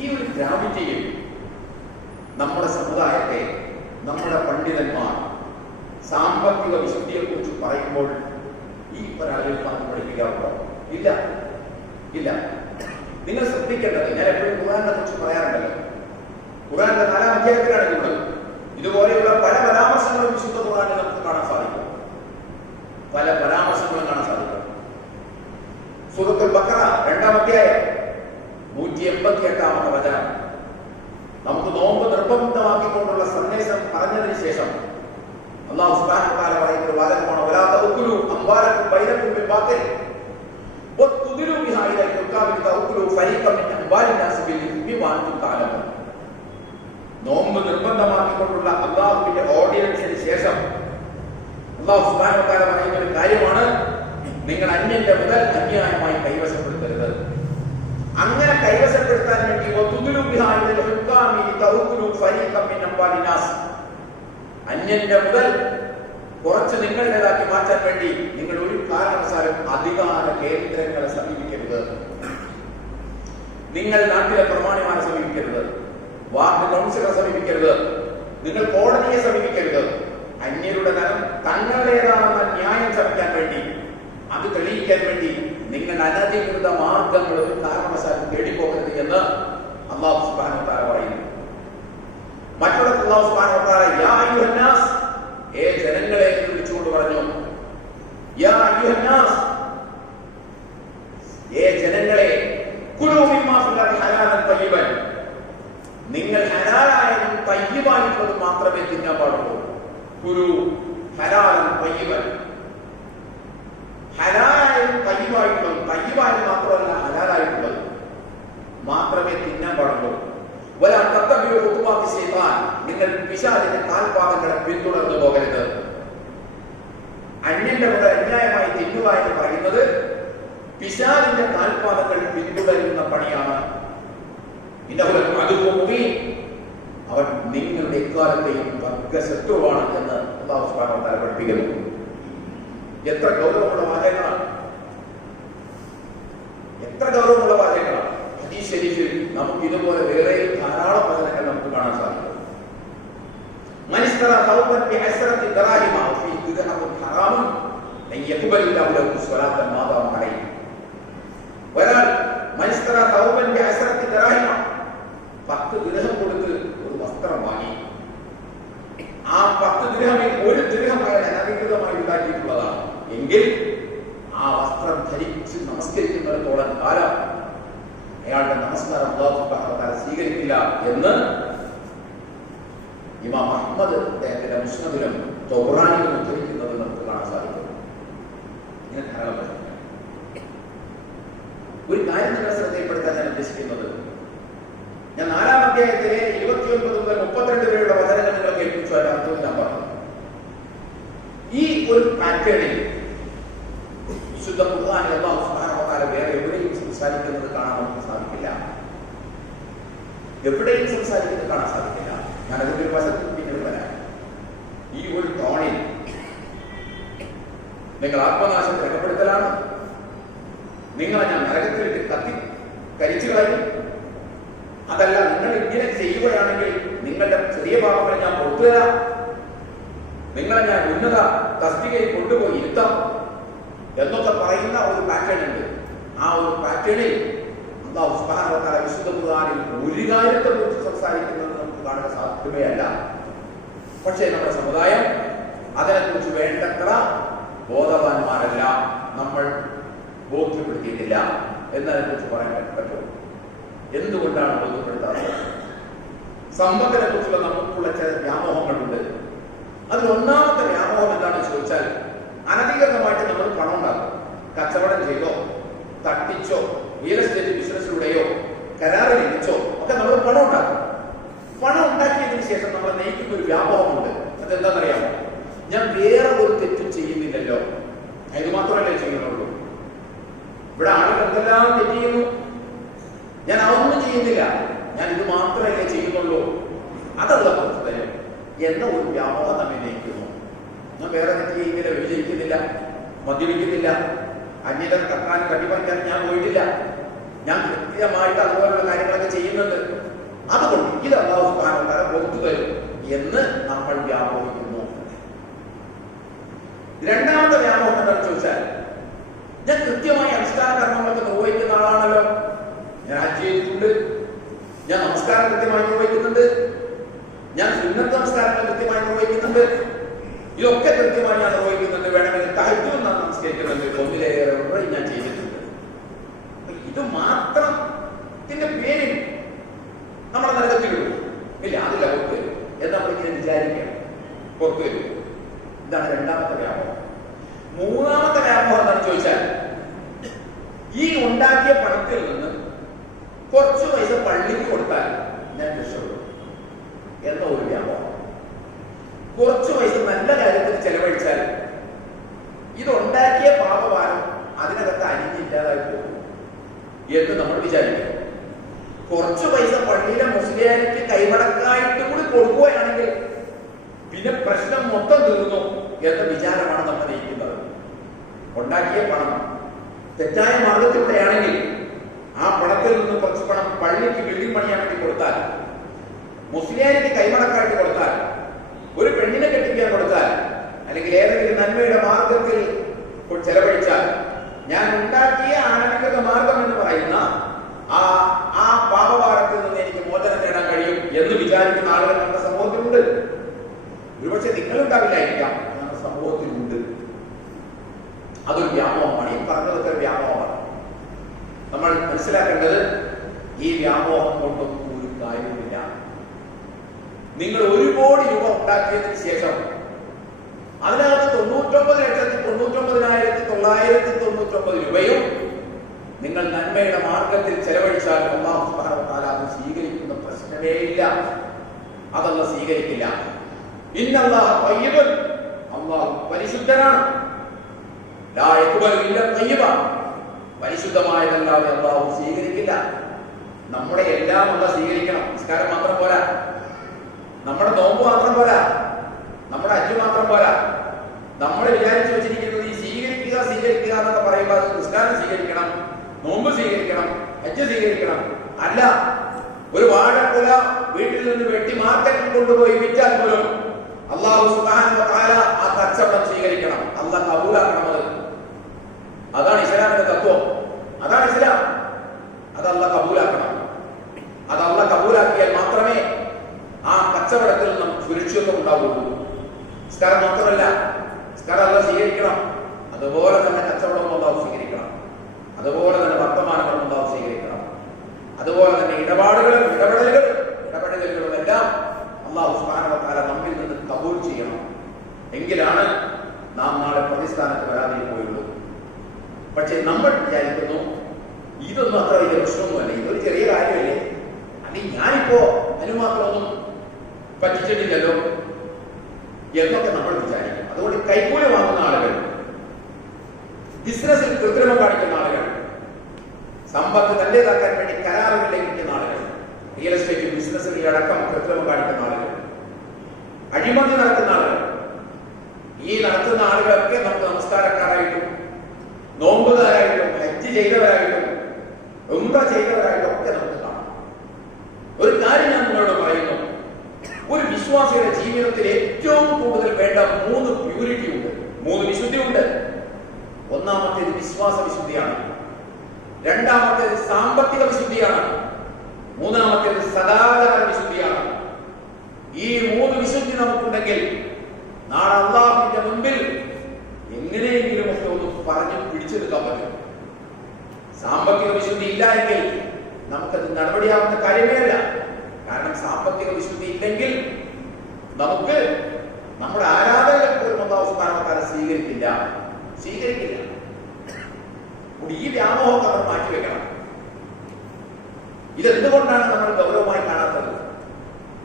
ഈ ഒരു ഗ്രാവിറ്റിയിൽ നമ്മുടെ സമുദായത്തെ, നമ്മുടെ പണ്ഡിതന്മാർ സാമ്പത്തിക വിശുദ്ധിയെ കുറിച്ച് പറയുമ്പോൾ ഈ ഒരാളിൽ പഠിപ്പിക്കാറുണ്ടോ? ഇല്ല, ഇല്ല. നിങ്ങൾ ശ്രദ്ധിക്കേണ്ടത്, ഞാൻ എപ്പോഴും ഖുർആനെ കുറിച്ച് പറയാറുണ്ടല്ലോ, ഖുർആന്റെ 4-ാം അധ്യായത്തിലാണ് നമ്മൾ ഇതുപോലെയുള്ള പല പരാമർശങ്ങളും വിശുദ്ധ ഖുർആനിൽ നമുക്ക് കാണാൻ സാധിക്കും. പല പരാമർശങ്ങളും കാണാൻ സാധിക്കും. സൂറത്തുൽ ബഖറ 2-ാം അധ്യായം 188-ാമത്തെ വചനം നമുക്ക് നോമ്പ് നിർബന്ധമാക്കിക്കൊണ്ടുള്ള സന്ദേശം പറഞ്ഞതിന് ശേഷം അല്ലാഹു സുബ്ഹാനഹു വ തആല പറയുന്ന ഒരു വാചകമാണ് വലാ തഅകുലു അംവാലക്കും ബൈനക്കും ബിൽ ബാതിൽ വതുദിലു ബിഹാ ഇലാ തുകാബിൽ തഅകുലു ഫരീഖൻ മിൻ അംവാലിൻ നാസ് ബിൽ ഇസ്മി വ അൻതും തഅലമൂൻ. നോമ്പ് നിർബന്ധമാക്കിക്കൊണ്ടുള്ള അല്ലാഹുവിന്റെ ഓർഡിനൻസിന് ശേഷം അല്ലാഹു സുബ്ഹാനഹു വ തആല പറയുന്ന ഒരു കാര്യമാണ്, നിങ്ങൾ അന്യന്റെ മുതൽ അന്യായമായി കൈവശപ്പെടുത്തരുത്. അങ്ങനെ കൈവശപ്പെടുത്താൻ വേണ്ടി വതുദിലു ബിഹാ ഇലാ തുകാബിൽ തഅകുലു ഫരീഖൻ മിൻ അംവാലിൻ നാസ്, അന്യന്റെ മുതൽ കുറച്ച് നിങ്ങളുടേതാക്കി മാറ്റാൻ വേണ്ടി നിങ്ങൾ ഒരു കാരണവശാലും അധികാര കേന്ദ്രങ്ങളെ സമീപിക്കരുത്. നിങ്ങൾ നാട്ടിലെ പ്രമാണിമാരെ സമീപിക്കരുത്, വാർഡ് കൗൺസിലറെ സമീപിക്കരുത്, നിങ്ങൾ കോടതിയെ സമീപിക്കരുത്. അന്യരുടെ ധനം തങ്ങളുടേതാണെന്ന ന്യായം ശമിക്കാൻ വേണ്ടി, അത് തെളിയിക്കാൻ വേണ്ടി നിങ്ങൾ അനധികൃത മാർഗങ്ങൾ ഒരു കാരണവശാലും തേടിപ്പോകരുത് എന്ന് അല്ലാഹു സുബ്ഹാനഹു വ തആല പറയുന്നു. മറ്റുള്ള അല്ലാഹു സുബ്ഹാനഹു വ തആല യാ അയ്യുഹന്നാസ്, ഏ ജനങ്ങളെ വിളിച്ചുകൊണ്ട് പറഞ്ഞു, യാ അയ്യുഹന്നാസ്, ഏ ജനങ്ങളെ, കുലൂ മിമ്മാ ഫിൽ അർദി ഹലാലൻ തയ്യിബൻ, നിങ്ങൾ ഹലാലായതും തയ്യിബായിട്ടുള്ളതും മാത്രമേ തിന്നാൻ പാടുള്ളൂ. കുലൂ ഹലാലൻ തയ്യിബൻ, ഹലാലായതും തയ്യിബായിട്ടുള്ളതും, തയ്യിബായത് മാത്രമല്ല ഹലാലായിട്ടുള്ളത് മാത്രമേ തിന്നാൻ പാടുള്ളൂ. വലാ തത്തബിഉ ഖുതുവാത്തി ശൈത്താൻ, നിങ്ങൾ പിശാചിന്റെ കാൽപാദങ്ങളെ പിന്തുടർന്നു പോകരുത്. അന്യന്റെ മുതൽ അന്യായമായി തിന്നുക എന്ന് പറയുന്നത് പിശാചിന്റെ കാൽപാദങ്ങൾ പിന്തുടരുന്ന പണിയാണ്. അവൻ നിങ്ങളുടെ എക്കാലത്തെയും വർഗശത്രുവാണ് എന്ന് അല്ലാഹു സുബ്ഹാനഹു വ തആല പഠിപ്പിക്കുന്നു. എത്ര ഗൗരവമുള്ള വാചകങ്ങളാണ്, എത്ര ഗൗരവമുള്ള വാചകങ്ങളാണ്. ഹദീസ് ശരീഫിൽ നമുക്ക് ഇതുപോലെ വേറെ ധാരാളം വചനങ്ങൾ നമുക്ക് കാണാൻ സാധിക്കും. മനിസ്തറ തൗബൻ ബിഅസ്റത്തി ദറാഹിമ ഫീ ദിർഹമുൻ ഹറാമുൻ ലൻ യഖ്ബലില്ലാഹു ലഹു സ്വലാത്തൻ മാദാമ അലൈഹി. ഒരാൾ മനിസ്തറ തൗബൻ ബിഅസ്റത്തി ദറാഹിമ, 10 ദിർഹം കൊടുത്ത് ഒരു വസ്ത്രം വാങ്ങി, ആ 10 ദിർഹമിൽ ഒരു ദിർഹം അയാൾ അനധികൃതമായി ഉണ്ടാക്കിയിട്ടുള്ളതാണ് എങ്കിൽ ആ വസ്ത്രം ധരിച്ച് നമസ്കരിക്കുന്നിടത്തോളം കാലം അയാളുടെ നമസ്കാരം അല്ലാഹു സുബ്ഹാനഹു വ തആല സ്വീകരിക്കില്ല എന്ന് ഇമാം അഹ്മദ് അദ്ദേഹത്തിന്റെ മുസ്നദിലും തൊബ്രാനിയിലും ഉദ്ധരിക്കുന്നത് നമുക്ക് കാണാൻ സാധിക്കും. ഇങ്ങനെ ധാരാളം ഒരു കാര്യം നിങ്ങൾ ശ്രദ്ധയിൽപ്പെടുത്താൻ ഞാൻ ഉദ്ദേശിക്കുന്നത്, ഞാൻ 4-ാം അധ്യായത്തിലെ 29 മുതൽ 32 വരെയുള്ള വചനങ്ങൾ നിങ്ങൾ കേൾപ്പിച്ചു. അതിന്റെ അർത്ഥം ഞാൻ പറഞ്ഞു. ഈ ഒരു പാറ്റേണിൽ വിശുദ്ധ ഖുർആനിൽ അല്ലാഹു സുബ്ഹാനഹു വ തആല വേറെ എവിടെയും സംസാരിക്കുന്നത് കാണാൻ നമുക്ക് സാധിക്കില്ല. എവിടെയും സംസാരിക്കുന്നത് കാണാൻ സാധിക്കില്ല. ഞാൻ അതിന്റെ ഒരു വശത്തിൽ പിന്നീട് വരാം. ഈ ഒരു ടോണിൽ നിങ്ങൾ ആത്മനാശം രേഖപ്പെടുത്തലാണ്, നിങ്ങളെ ഞാൻ നരകത്തിലിട്ട് കത്തി കരിച്ചു കളയും, അതല്ല നിങ്ങൾ ഇങ്ങനെ ചെയ്യുകയാണെങ്കിൽ നിങ്ങളുടെ ചെറിയ പാപങ്ങൾ ഞാൻ പുറത്തു തരാം, നിങ്ങളെ ഞാൻ ഉന്നത തസ്തികയിൽ കൊണ്ടുപോയി ഇരുത്താം എന്നൊക്കെ പറയുന്ന ഒരു പാറ്റേൺ ഉണ്ട്. ആ ഒരു പാറ്റേണിൽ അല്ലാഹു സുബ്ഹാനഹു വ തആല വിശുദ്ധ ഖുർആനിൽ ഒരു കാര്യത്തെ കുറിച്ച് സംസാരിക്കുന്നത് നമുക്ക് കാണാൻ സാധ്യമേയല്ല. പക്ഷേ നമ്മുടെ സമുദായം അതിനെക്കുറിച്ച് വേണ്ടത്ര ബോധവാന്മാരല്ല, നമ്മൾ ബോധ്യപ്പെടുത്തിയിട്ടില്ല എന്നതിനെക്കുറിച്ച് പറയാൻ പറ്റും. എന്തുകൊണ്ടാണ് ബോധ്യപ്പെടുത്താത്തത്? സമ്പത്തിനെ കുറിച്ചുള്ള നമുക്കുള്ള ചില വ്യാമോഹങ്ങളുണ്ട്. അതിൽ ഒന്നാമത്തെ വ്യാമോഹം എന്താണെന്ന് ചോദിച്ചാൽ, അനധികൃതമായിട്ട് നമ്മൾ പണം ഉണ്ടാക്കും. കച്ചവടം ചെയ്തോ, തട്ടിച്ചോ, റിയൽ എസ്റ്റേറ്റ് ബിസിനസ്സിലൂടെയോ, കരാറിൽ ഇരിച്ചോ ഒക്കെ നമ്മൾ പണം ഉണ്ടാക്കും. പണം ഉണ്ടാക്കിയതിനു ശേഷം നമ്മൾ നയിക്കുന്ന ഒരു വ്യാമോഹമുണ്ട്. അതെന്താണെന്നറിയാമോ? ഞാൻ വേറെ ഒരു തെറ്റും ചെയ്യുന്നില്ലല്ലോ, ഇത് മാത്രമല്ലേ ചെയ്യുന്നുള്ളൂ. ഇവിടെ ആളുകൾ എന്തെല്ലാം തെറ്റ് ചെയ്യുന്നു, ഞാൻ അതൊന്നും ചെയ്യുന്നില്ല, ഞാൻ ഇത് മാത്രമല്ലേ ചെയ്യുന്നുള്ളൂ, അതല്ല പുറത്തു തരും എന്ന ഒരു വ്യാമോഹം നമ്മെ നയിക്കുന്നു. ഞാൻ വേറെ തെറ്റ് ചെയ്യുന്നില്ല, വ്യഭിചരിക്കുന്നില്ല, മദ്യപിക്കുന്നില്ല, അന്യത കക്കാൻ കട്ടിപ്പറിക്കാൻ ഞാൻ പോയിട്ടില്ല, ഞാൻ കൃത്യമായിട്ട് അതുപോലുള്ള കാര്യങ്ങളൊക്കെ ചെയ്യുന്നുണ്ട്, അതുകൊണ്ട് ഇത് അല്ലാഹു സുബ്ഹാനഹു വ തആല പുറത്തു തരും എന്ന് നമ്മൾ വ്യാമോഹിക്കുന്നു. രണ്ടാമത്തെ വ്യാമോഹം എന്താണെന്ന് ചോദിച്ചാൽ, ഞാൻ കൃത്യമായി അനുഷ്ഠാന കർമ്മങ്ങളൊക്കെ നിർവഹിക്കുന്ന ആളാണല്ലോ, ഞാൻ ഹജ്ജ് ചെയ്തിട്ടുണ്ട്, ഞാൻ നമസ്കാരം കൃത്യമായി നിർവഹിക്കുന്നുണ്ട്, ഞാൻ സുന്നത്ത് നമസ്കാരങ്ങൾ കൃത്യമായി നിർവഹിക്കുന്നുണ്ട്, ഇതൊക്കെ കൃത്യമായി ഞാൻ നിർവഹിക്കുന്നുണ്ട്, വേണമെങ്കിൽ തഹജ്ജുദ് ഞാൻ നമസ്കരിക്കുന്നുണ്ട്, ഒന്നിലേറെ ഞാൻ ചെയ്തിട്ടുണ്ട്. ഇത് മാത്രത്തിന്റെ പേരിൽ നമ്മുടെ നരകത്തിൽ വരും ഇല്ല, അതില്ല പുറത്തു വരും എന്ന് നമ്മളിങ്ങനെ വിചാരിക്കണം, പുറത്തു വരും. ഇതാണ് രണ്ടാമത്തെ വ്യാമോഹം. മൂന്നാമത്തെ വ്യാമോഹം എന്താണെന്ന് ചോദിച്ചാൽ, ഈ ഉണ്ടാക്കിയ പണത്തിൽ നിന്ന് കുറച്ചു പൈസ പള്ളിക്ക് കൊടുത്താൽ ഞാൻ രക്ഷപ്പെടും എന്ന ഒരു വ്യാമോഹം. കുറച്ചു പൈസ നല്ല കാര്യത്തിന് ചെലവഴിച്ചാൽ ഇതുണ്ടാക്കിയ പാപഭാരം അതിനകത്ത് അരിഞ്ഞില്ലാതായി പോകും എന്ന് നമ്മൾ വിചാരിക്കുന്നു. കുറച്ചു പൈസ പള്ളിയിലെ മുസ്ലിയാനിക്ക് കൈമടക്കായിട്ട് കൂടി കൊടുക്കുകയാണെങ്കിൽ പിന്നെ പ്രശ്നം മൊത്തം തീർന്നു എന്ന വിചാരമാണ് നമ്മൾ നയിക്കുന്നത്. ഉണ്ടാക്കിയ പണം തെറ്റായ മാർഗത്തിലൂടെയാണെങ്കിൽ ആ പണത്തിൽ നിന്ന് കുറച്ച് പണം പള്ളിക്ക് ബിൽഡിംഗ് പണിയാൻ വേണ്ടി കൊടുത്താൽ, മുസ്ലിയാനിക്ക് കൈമടക്കായിട്ട് കൊടുത്താൽ, ഒരു പെണ്ണിനെ കെട്ടിക്കാൻ കൊടുത്താൽ, അല്ലെങ്കിൽ ഏതെങ്കിലും നന്മയുടെ മാർഗത്തിൽ ചെലവഴിച്ചാൽ, ഞാൻ ഉണ്ടാക്കിയ ആനന്ദിക മാർഗം എന്ന് പറയുന്ന ആ പാപഭാരത്തിൽ നിന്ന് എനിക്ക് മോചനം നേടാൻ കഴിയും എന്ന് വിചാരിക്കുന്ന ആളുകൾ നമ്മുടെ സമൂഹത്തിലുണ്ട്. ഒരുപക്ഷെ നിങ്ങളുണ്ടാവില്ലായിരിക്കാം, നമ്മുടെ സമൂഹത്തിലുണ്ട്. അതൊരു വ്യാമോഹമാണ്. ഈ പറഞ്ഞതൊക്കെ ഒരു വ്യാമോഹമാണ്. നമ്മൾ മനസ്സിലാക്കേണ്ടത്, ഈ വ്യാമോഹം കൊണ്ടൊന്നും ഒരു കാര്യമില്ല. നിങ്ങൾ 1 കോടി രൂപ ഉണ്ടാക്കിയതിന് ശേഷം അതിനകത്ത് 99,99,999 രൂപയും നിങ്ങൾ നന്മയുടെ മാർഗത്തിൽ ചെലവഴിച്ചാൽ അല്ലാഹു സുബ്ഹാനഹു വ തആല അത് സ്വീകരിക്കുന്ന പ്രശ്നമേ ഇല്ല. അതല്ല സ്വീകരിക്കില്ല. ഇന്നല്ലാഹ തയ്യിബുൻ, അല്ലാഹു പരിശുദ്ധനാണ്. ലാ യഖ്ബലു ഇല്ല തയ്യിബ, പരിശുദ്ധമായതല്ലാതെ അല്ലാഹു സ്വീകരിക്കില്ല. നമ്മുടെ എല്ലാം അല്ലാഹു സ്വീകരിക്കണം. നിസ്കാരം മാത്രം പോരാ, നമ്മുടെ നോമ്പ് മാത്രം പോരാ, നമ്മുടെ ഹജ്ജ് മാത്രം പോരാ. നമ്മൾ വിചാരിച്ചു വെച്ചിരിക്കുന്നത് ഈ സ്വീകരിക്കുക എന്നൊക്കെ പറയുമ്പോൾ അത് നിസ്കാരം സ്വീകരിക്കണം, നോമ്പ് സ്വീകരിക്കണം, ഹജ്ജ് സ്വീകരിക്കണം. അല്ല, ഒരു വാഴക്കുല വീട്ടിൽ നിന്ന് വെട്ടി മാർക്കറ്റിൽ കൊണ്ടുപോയി വിറ്റാൽ പോലും അല്ലാഹു സുബ്ഹാനഹു വ തആല ആ കച്ചവടം സ്വീകരിക്കണം, അല്ലാഹു കബൂലാക്കണം. അതാണ് ഇസ്ലാമിന്റെ തത്വം, അതാണ് ഇസ്ലാം. അത് അല്ലാഹു കബൂലാക്കണം. അത് അല്ലാഹു കബൂലാക്കിയാൽ മാത്രമേ ആ കച്ചവടത്തിൽ നമുക്ക് സുരക്ഷിതത്വം ഉണ്ടാവുള്ളൂ. നിസ്കാരം മാത്രമല്ല, നിസ്കാരം അല്ലാഹു സ്വീകരിക്കണം, അതുപോലെ തന്നെ കച്ചവടം അല്ലാഹു സ്വീകരിക്കണം, അതുപോലെ തന്നെ വർത്തമാനങ്ങളും അല്ലാഹു സ്വീകരിക്കണം, അതുപോലെ തന്നെ ഇടപെടലുകളും എല്ലാം അല്ലാഹു സുബ്ഹാനഹു വ തആല നമ്മിൽ നിന്ന് കബൂൽ ചെയ്യണം. എങ്കിലാണ് നാം നാളെ പ്രതിസ്ഥാനത്ത് വരാതിരിക്കുകയുള്ളൂ. പക്ഷെ നമ്മൾ വിചാരിക്കുന്നു ഇതൊന്നും അത്ര വലിയ പ്രശ്നമൊന്നുമല്ല, ഇതൊരു ചെറിയ കാര്യമല്ലേ, അല്ലെങ്കിൽ ഞാനിപ്പോ അതിനുമാത്രമൊന്നും പറ്റിച്ചിട്ടില്ലല്ലോ എന്നൊക്കെ നമ്മൾ വിചാരിക്കും. അതുകൊണ്ട് കൈക്കൂലി വാങ്ങുന്ന ആളുകൾ, ബിസിനസ്സിൽ കൃത്രിമം കാണിക്കുന്ന ആളുകൾ, സമ്പത്ത് തന്റേതാക്കാൻ വേണ്ടി കരാറുകൾ ലംഘിക്കുന്ന ആളുകൾ, റിയൽ എസ്റ്റേറ്റ് ബിസിനസ്സിൽ അടക്കം കൃത്രിമം കാണിക്കുന്ന ആളുകൾ, അഴിമതി നടത്തുന്ന ആളുകൾ, ഈ നടത്തുന്ന ആളുകളൊക്കെ നമുക്ക് നമസ്കാരക്കാരായിട്ടും നോമ്പുകാരായിട്ടും ഹജ്ജ് ചെയ്തവരായിട്ടും ഉംറ ചെയ്തവരായിട്ടും ഒക്കെ നമുക്ക് കാണാം. ഒരു കാര്യം ഞാൻ നിങ്ങളോട് പറയുന്നു, ഒരു വിശ്വാസിയുടെ ജീവിതത്തിൽ ഏറ്റവും കൂടുതൽ വേണ്ട 3 പ്യൂരിറ്റി ഉണ്ട്, 3 വിശുദ്ധി ഉണ്ട്. ഒന്നാമത്തേത് വിശ്വാസ വിശുദ്ധിയാണ്, രണ്ടാമത്തേത് സാമ്പത്തിക വിശുദ്ധിയാണ്, മൂന്നാമത്തേത് സദാചാര വിശുദ്ധിയാണ്. ഈ 3 വിശുദ്ധി നമുക്കുണ്ടെങ്കിൽ നാളെ അല്ലാഹുവിന്റെ മുൻപിൽ എങ്ങനെയെങ്കിലും ഒക്കെ ഒന്ന് പറഞ്ഞു പിടിച്ചെടുക്കാൻ പറ്റും. സാമ്പത്തിക വിശുദ്ധി ഇല്ല എങ്കിൽ നമുക്കത് നടപടിയാവുന്ന കാര്യമേ അല്ല. കാരണം സാമ്പത്തിക വിശുദ്ധി ഇല്ലെങ്കിൽ നമുക്ക് നമ്മുടെ ആരാധനകൾ പോലും അല്ലാഹു സുബ്ഹാനഹു വ തആല സ്വീകരിക്കില്ല. ഈ വ്യാമോഹം നമ്മൾ മാറ്റിവെക്കണം. ഇതെന്തുകൊണ്ടാണ് നമ്മൾ ഗൗരവമായി കാണാത്തത്?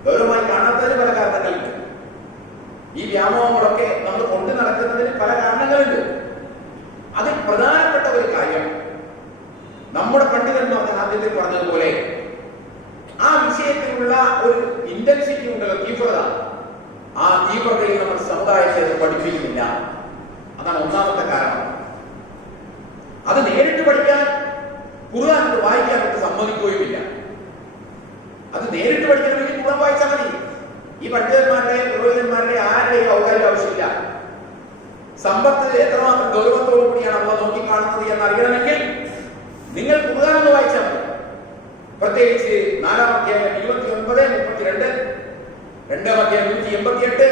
ഗൗരവമായി കാണാത്തതിന് പല കാരണങ്ങളുണ്ട്. ഈ വ്യാമോഹങ്ങളൊക്കെ നമ്മൾ കൊണ്ടു നടക്കുന്നതിന് പല കാരണങ്ങളുണ്ട്. അതിൽ പ്രധാനപ്പെട്ട ഒരു കാര്യം, നമ്മുടെ പണ്ഡിതന്മാർ ആദ്യത്തിൽ പറഞ്ഞതുപോലെ ആ വിഷയത്തിലുള്ള ഒരു ഇന്റൻസിറ്റി ഉണ്ടല്ലോ, തീവ്രത. ആ തീവ്രതയിൽ നമ്മൾ സമുദായത്തെ പഠിപ്പിക്കുന്നില്ല. അതാണ് ഒന്നാമത്തെ കാരണം. അത് നേരിട്ട് പഠിക്കാൻ ഖുർആൻ വായിക്കാൻ നമുക്ക് സമ്മതിക്കുകയുമില്ല. അത് നേരിട്ട് പഠിക്കണമെങ്കിൽ ഖുർആൻ വായിച്ചാൽ മതി. ഈ പണ്ഡിതന്മാരുടെയും പുരോഹിതന്മാരുടെയും ആരുടെയും ഔദാര്യം ആവശ്യമില്ല. സമ്പത്ത് എത്രമാത്രം ഗൗരവത്തോടു കൂടിയാണ് അള്ളാഹ് നോക്കിക്കാണുന്നത് എന്ന് അറിയണമെങ്കിൽ നിങ്ങൾ ഖുർആൻ ഒന്ന് വായിച്ചാൽ മതി. പ്രത്യേകിച്ച് 4-ാം അധ്യായം 29, 32, 2-ാം അധ്യായം 188,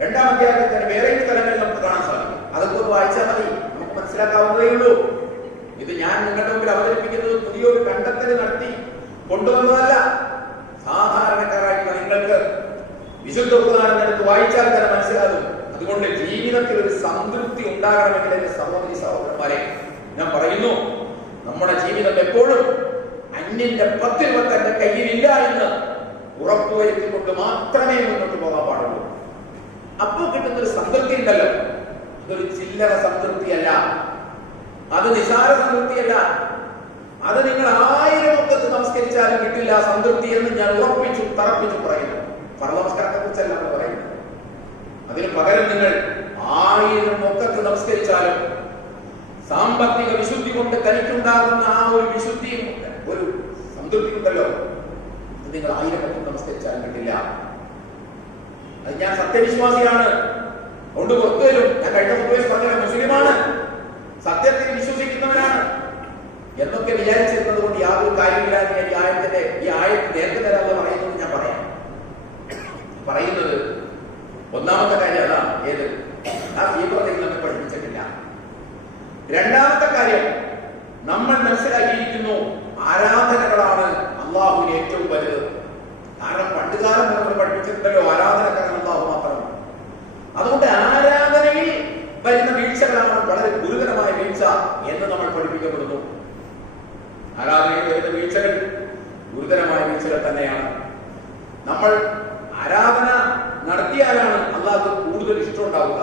2-ാം അധ്യായത്തിൽ തന്നെ വേറെയും സ്ഥലങ്ങളിൽ നമുക്ക് കാണാൻ സാധിക്കും. അതൊക്കെ ഒന്ന് വായിച്ചാൽ മതി, നമുക്ക് മനസ്സിലാക്കാവുന്നതേ ഉള്ളൂ. ഇത് ഞാൻ നിങ്ങളുടെ മുമ്പിൽ അവതരിപ്പിക്കുന്നത് പുതിയൊരു കണ്ടെത്തൽ നടത്തി കൊണ്ടുവന്നതല്ല. സാധാരണക്കാരായിട്ടുള്ള നിങ്ങൾക്ക് വിശുദ്ധ ഖുർആൻ എടുത്ത് വായിച്ചാൽ തന്നെ മനസ്സിലാകും. അതുകൊണ്ട് ജീവിതത്തിൽ ഒരു സംതൃപ്തി ഉണ്ടാകണമെങ്കിൽ എന്റെ സഹോദരി സഹോദരന്മാരെ ഞാൻ പറയുന്നു, നമ്മുടെ ജീവിതം എപ്പോഴും അന്യന്റെ 10 രൂപ തന്റെ കയ്യിലില്ല എന്ന് ഉറപ്പുവരുത്തിക്കൊണ്ട് മാത്രമേ മുന്നോട്ട് പോകാൻ പാടുള്ളൂ. അപ്പോൾ കിട്ടുന്നൊരു സംതൃപ്തി ഉണ്ടല്ലോ, അതൊരു ചില്ലറ സംതൃപ്തിയല്ല, അത് നിസാര സംതൃപ്തിയല്ല. അത് നിങ്ങൾ 1000 ഒക്കത്ത് നമസ്കരിച്ചാലും കിട്ടില്ല സംതൃപ്തി എന്ന് ഞാൻ തറപ്പിച്ചു പറയുന്നു. ഫർള് നമസ്കാരത്തെ കുറിച്ചല്ല നമ്മൾ പറയുന്നത്. അതിന് പകരം നിങ്ങൾ 1000 ഒക്കത്ത് നമസ്കരിച്ചാലും സാമ്പത്തിക വിശുദ്ധി കൊണ്ട് തനിക്കുണ്ടാകുന്ന ആ ഒരു വിശുദ്ധിയും ഒരു സംതൃപ്തി ഉണ്ടല്ലോ, അത് നിങ്ങൾ 1000 ഒക്കത്ത് നമസ്കരിച്ചാലും കിട്ടില്ല. അത് ഞാൻ സത്യവിശ്വാസിയാണ്, അതുകൊണ്ട് പുറത്തുവരും. ഞാൻ കഴിഞ്ഞ മുഖേഷ് പറഞ്ഞ മുസ്ലിമാണ്, സത്യത്തിൽ വിശ്വസിക്കുന്നവരാണ് എന്നൊക്കെ വിചാരിച്ചിരുന്നത് കൊണ്ട് യാതൊരു കാര്യമില്ല. ഈ ആയത്ത് നേരത്തെ തരാമെന്ന് പറയുന്നത് ഞാൻ പറയുന്നത് ഒന്നാമത്തെ കാര്യം അതാണ്. ഏത്? ആ തീവ്രതയിൽ നമ്മൾ പഠിപ്പിച്ചിട്ടില്ല. രണ്ടാമത്തെ കാര്യം, നമ്മൾ മനസ്സിലാക്കിയിരിക്കുന്നു ആരാധനകളാണ് അള്ളാഹുവിന് ഏറ്റവും വലുത്. കാരണം പണ്ടുകാലം നമ്മൾ പഠിപ്പിച്ചിട്ടുണ്ടല്ലോ ആരാധനക്കാരൻ അള്ളാഹു മാത്രമാണ്. അതുകൊണ്ട് ആരാധനയിൽ വരുന്ന വീഴ്ചകളാണ് വളരെ ഗുരുതരമായ വീഴ്ച എന്ന് നമ്മൾ പഠിപ്പിക്കപ്പെടുന്നു. ആരാധനയിൽ വരുന്ന വീഴ്ചകൾ ഗുരുതരമായ വീഴ്ചകൾ തന്നെയാണ്. നമ്മൾ ആരാധന നടത്തിയാലാണ് അള്ളാഹ് കൂടുതൽ ഇഷ്ടമുണ്ടാവുക.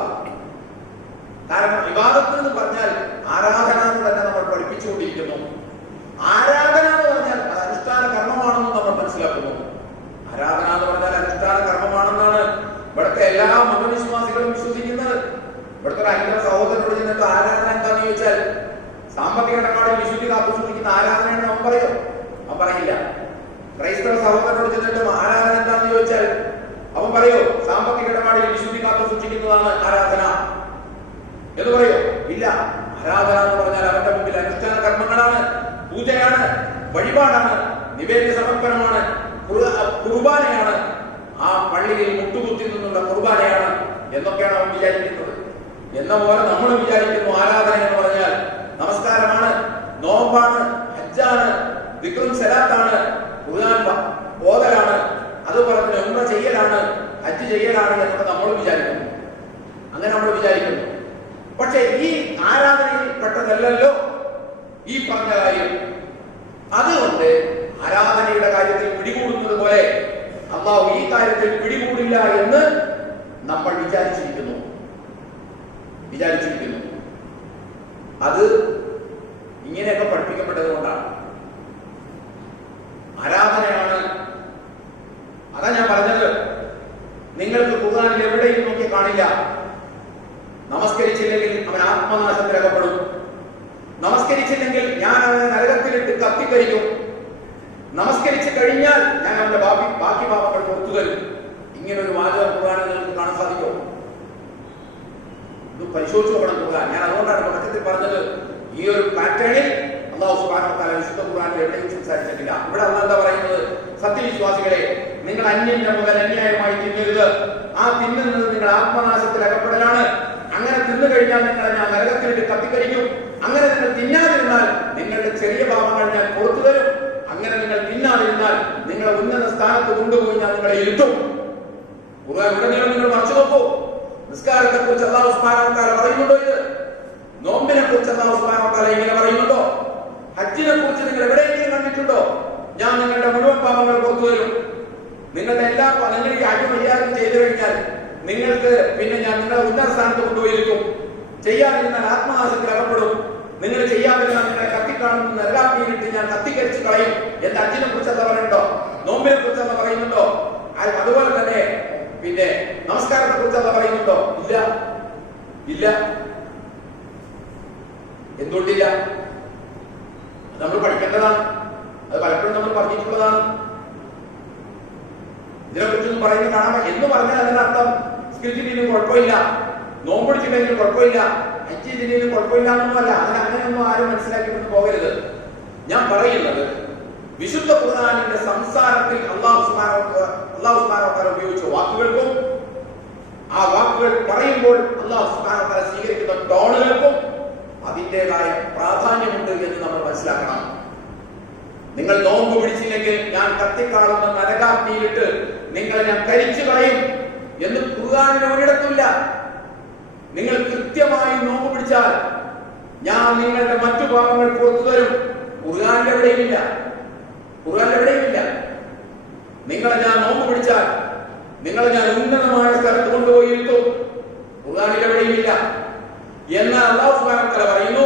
കാരണം ഇബാദത്ത് എന്ന് പറഞ്ഞാൽ ആരാധന എന്ന് തന്നെ നമ്മൾ പഠിപ്പിച്ചുകൊണ്ടിരിക്കുന്നു. ആരാധന എന്ന് പറഞ്ഞാൽ അത് അനുഷ്ഠാന കർമ്മമാണെന്ന് നമ്മൾ മനസ്സിലാക്കുന്നു. ആരാധന എന്ന് പറഞ്ഞാൽ അനുഷ്ഠാന കർമ്മമാണെന്നാണ് ഇവിടുത്തെ എല്ലാ മതവിശ്വാസികളും വിശ്വസിക്കുന്നത്. ഇവിടുത്തെ ഹൈന്ദവ സഹോദരനോട് ചെന്നിട്ട് ആരാധന എന്താന്ന് ചോദിച്ചാൽ സാമ്പത്തിക ഇടപാടിൽ വിശുദ്ധി കാത്തു സൂക്ഷിക്കുന്ന ആരാധനയാണ് അവൻ പറയോ? അവൻ പറയില്ല. ക്രൈസ്തവ സഹോദരനോട് ചെന്നിട്ട് ആരാധന എന്താന്ന് ചോദിച്ചാൽ അവൻ പറയോ സാമ്പത്തിക ഇടപാടിൽ വിശുദ്ധി കാത്തു സൂക്ഷിക്കുന്നതാണ് ആരാധന എന്ന് പറയോ? ഇല്ല. ആരാധന എന്ന് പറഞ്ഞാൽ അവന്റെ മുമ്പിൽ അനുഷ്ഠാന കർമ്മങ്ങളാണ്, പൂജയാണ്, വഴിപാടാണ്, നിവേദ്യ സമർപ്പണമാണ്, കുർബാനയാണ്, ആ പള്ളിയിൽ മുട്ടുകുത്തി നിന്നുള്ള കുർബാനയാണ് എന്നൊക്കെയാണ് അവൻ വിചാരിക്കുന്നത്. എന്ന പോലെ നമ്മൾ വിചാരിക്കുന്നു ആരാധന എന്ന് പറഞ്ഞാൽ നമസ്കാരമാണ്, നോമ്പാണ്, ഹജ്ജാണ്, ദിക്റും സലാത്താണ്, ഖുർആൻ ഓതലാണ്, അതുപോലെ തന്നെ ഉംറ ചെയ്യലാണ്, ഹജ്ജ് ചെയ്യലാണ് എന്നൊക്കെ നമ്മൾ വിചാരിക്കുന്നു. അങ്ങനെ നമ്മൾ വിചാരിക്കുന്നു. പക്ഷെ ഈ ആരാധനയിൽ പെട്ടതല്ലല്ലോ ഈ പറഞ്ഞ കാര്യം. അതുകൊണ്ട് ആരാധനയുടെ കാര്യത്തിൽ പിടികൂടുന്നത് പോലെ അല്ലാഹു ഈ കാര്യത്തിൽ പിടികൂടില്ല എന്ന് നമ്മൾ വിചാരിച്ചിരിക്കുന്നു. അത് ഇങ്ങനെയൊക്കെ പഠിപ്പിക്കപ്പെട്ടത് കൊണ്ടാണ്. ആരാധനയാണ്. അതാ ഞാൻ പറഞ്ഞത്, നിങ്ങൾക്ക് ഖുർആനിൽ എവിടെയും നോക്കി കാണില്ല നമസ്കരിച്ചില്ലെങ്കിൽ അവൻ ആത്മനാശത്തിൽ അകപ്പെടും, നമസ്കരിച്ചില്ലെങ്കിൽ ഞാൻ അവനെ നരകത്തിലിട്ട് കത്തിക്കരിക്കും, നമസ്കരിച്ചു കഴിഞ്ഞാൽ ഞാൻ അവന്റെ ബാക്കി പാപങ്ങൾ പുറത്തു തരും. ഇങ്ങനൊരു വാചകം ഖുർആനിൽ നിങ്ങൾക്ക് കാണാൻ സാധിക്കുമോ? ഇത് പരിശോധിച്ചു നോക്കണം ഖുർആൻ. ഞാൻ അതുകൊണ്ടാണ് തുടക്കത്തിൽ പറഞ്ഞത്, ഈ ഒരു പാറ്റേണിൽ അല്ലാഹു സുബ്ഹാനഹു വ തആല വിശുദ്ധ ഖുർആനിൽ എവിടെയും സംസാരിച്ചിട്ടില്ല. ഇവിടെ അല്ലാഹു എന്താ പറയുന്നത്? സത്യവിശ്വാസികളെ, നിങ്ങൾ അന്യന്റെ മുതൽ അന്യായമായി തിന്നരുത്. ആ തിന്നുന്നത് നിങ്ങൾ ആത്മനാശത്തിൽ അകപ്പെടലാണ്. അങ്ങനെ തിന്നു കഴിഞ്ഞാൽ നിങ്ങളെ ഞാൻ നരകത്തിലിട്ട് കത്തിക്കരിക്കും. അങ്ങനെ നിങ്ങൾ തിന്നാതിരുന്നാൽ നിങ്ങളുടെ ചെറിയ പാപങ്ങൾ ഞാൻ പുറത്തു തരും. അങ്ങനെ നിങ്ങൾ തിന്നാതിരുന്നാൽ നിങ്ങളെ ഉന്നത സ്ഥാനത്ത് കൊണ്ടുപോയി ഞാൻ നിങ്ങളെ ഇരുത്തും. ഖുർആൻ ഉടനീളം നിങ്ങൾ മറിച്ചു നോക്കൂ. നിസ്കാരത്തെ കുറിച്ച് അല്ലാഹു സുബ്ഹാനഹു വ തആല പറയുന്നുണ്ടോ? ഇത് നോമ്പിനെ കുറിച്ച് അല്ലാഹു സുബ്ഹാനഹു വ തആല ഇങ്ങനെ പറയുന്നുണ്ടോ? ഹജ്ജിനെ കുറിച്ച് നിങ്ങൾ എവിടെയെങ്കിലും കണ്ടിട്ടുണ്ടോ? ഞാൻ നിങ്ങളുടെ മുഴുവൻ പാപങ്ങൾ പുറത്തു തരും. നിങ്ങളുടെ എല്ലാ നിങ്ങൾ ഈ ഹജ്ജ് മര്യാദ ചെയ്തു കഴിഞ്ഞാൽ നിങ്ങൾക്ക് പിന്നെ ഞാൻ നിങ്ങളെ ഉന്നത സ്ഥാനത്ത് കൊണ്ടുപോയിരിക്കും. ചെയ്യാതിരുന്നാൽ ആത്മനാശത്തിൽ അകപ്പെടും. നിങ്ങൾ ചെയ്യാതിരുന്നാൽ നിങ്ങളെ കത്തിക്കാണുന്ന നരകാഗ്നിയിലിട്ട് ഞാൻ കത്തിക്കരിച്ച് കളയും. എന്റെ ഹജ്ജിനെ കുറിച്ച് എന്താ പറയുന്നുണ്ടോ? നോമ്പിനെ കുറിച്ച് എന്താ പറയുന്നുണ്ടോ? അതുപോലെ തന്നെ പിന്നെ നമസ്കാരത്തെ കുറിച്ച് എന്താ പറയുന്നുണ്ടോ? ഇല്ല, ഇല്ല. എന്തുകൊണ്ടില്ല? നമ്മൾ പഠിക്കേണ്ടതാണ്. അത് പലപ്പോഴും നമ്മൾ പറഞ്ഞിട്ടുള്ളതാണ്. ഇതിനെക്കുറിച്ചൊന്നും പറയുന്നത് കാണാൻ എന്ന് പറഞ്ഞാൽ അതിനർത്ഥം സ്കിരിച്ചിട്ടും കുഴപ്പമില്ല, നോമ്പൊടിച്ചിട്ടുണ്ടെങ്കിലും കുഴപ്പമില്ല, ഹജ്ജ് ചെയ്തിട്ടുണ്ടെങ്കിലും കുഴപ്പമില്ല എന്നൊന്നുമല്ല. അങ്ങനെയൊന്നും ആരും മനസ്സിലാക്കിക്കൊണ്ട് പോകരുത്. ഞാൻ പറയുന്നത് വിശുദ്ധ ഖുർആനിന്റെ സംസാരത്തിൽ അല്ലാഹു സുബ്ഹാനഹു വ തആല ഉപയോഗിച്ച വാക്കുകൾക്കും ആ വാക്കുകൾ പറയുമ്പോൾ അല്ലാഹു സുബ്ഹാനഹു വ തആല സ്വീകരിക്കുന്ന ടോണുകൾക്കും അതിൻ്റെതായ പ്രാധാന്യമുണ്ട് എന്ന് നമ്മൾ മനസ്സിലാക്കണം. നിങ്ങൾ നോമ്പ് പിടിച്ചില്ലെങ്കിൽ ഞാൻ കത്തിക്കാളുന്ന നരകാഗ്നിയിലിട്ട് നിങ്ങളെ ഞാൻ കരിച്ചു കളയും എന്ന് ഖുർആനിൽ ഒരിടത്തുമില്ല. നിങ്ങൾ കൃത്യമായി നോമ്പ് പിടിച്ചാൽ ഞാൻ നിങ്ങളുടെ മറ്റു പാപങ്ങൾ പുറത്തു തരും. ഖുർആനിൽ എവിടെയുമില്ല, ഖുർആനിൽ എവിടെയുമില്ല. നിങ്ങളെ ഞാൻ നോമ്പ് പിടിച്ചാൽ നിങ്ങളെ ഞാൻ ഉന്നതമായ സ്ഥലത്ത് കൊണ്ടുപോയി ഇരുത്തും. ഖുർആനിൽ എവിടെയുമില്ല. എന്നാൽ അല്ലാഹു സുബ്ഹാനഹു വ തആല പറയുന്നു,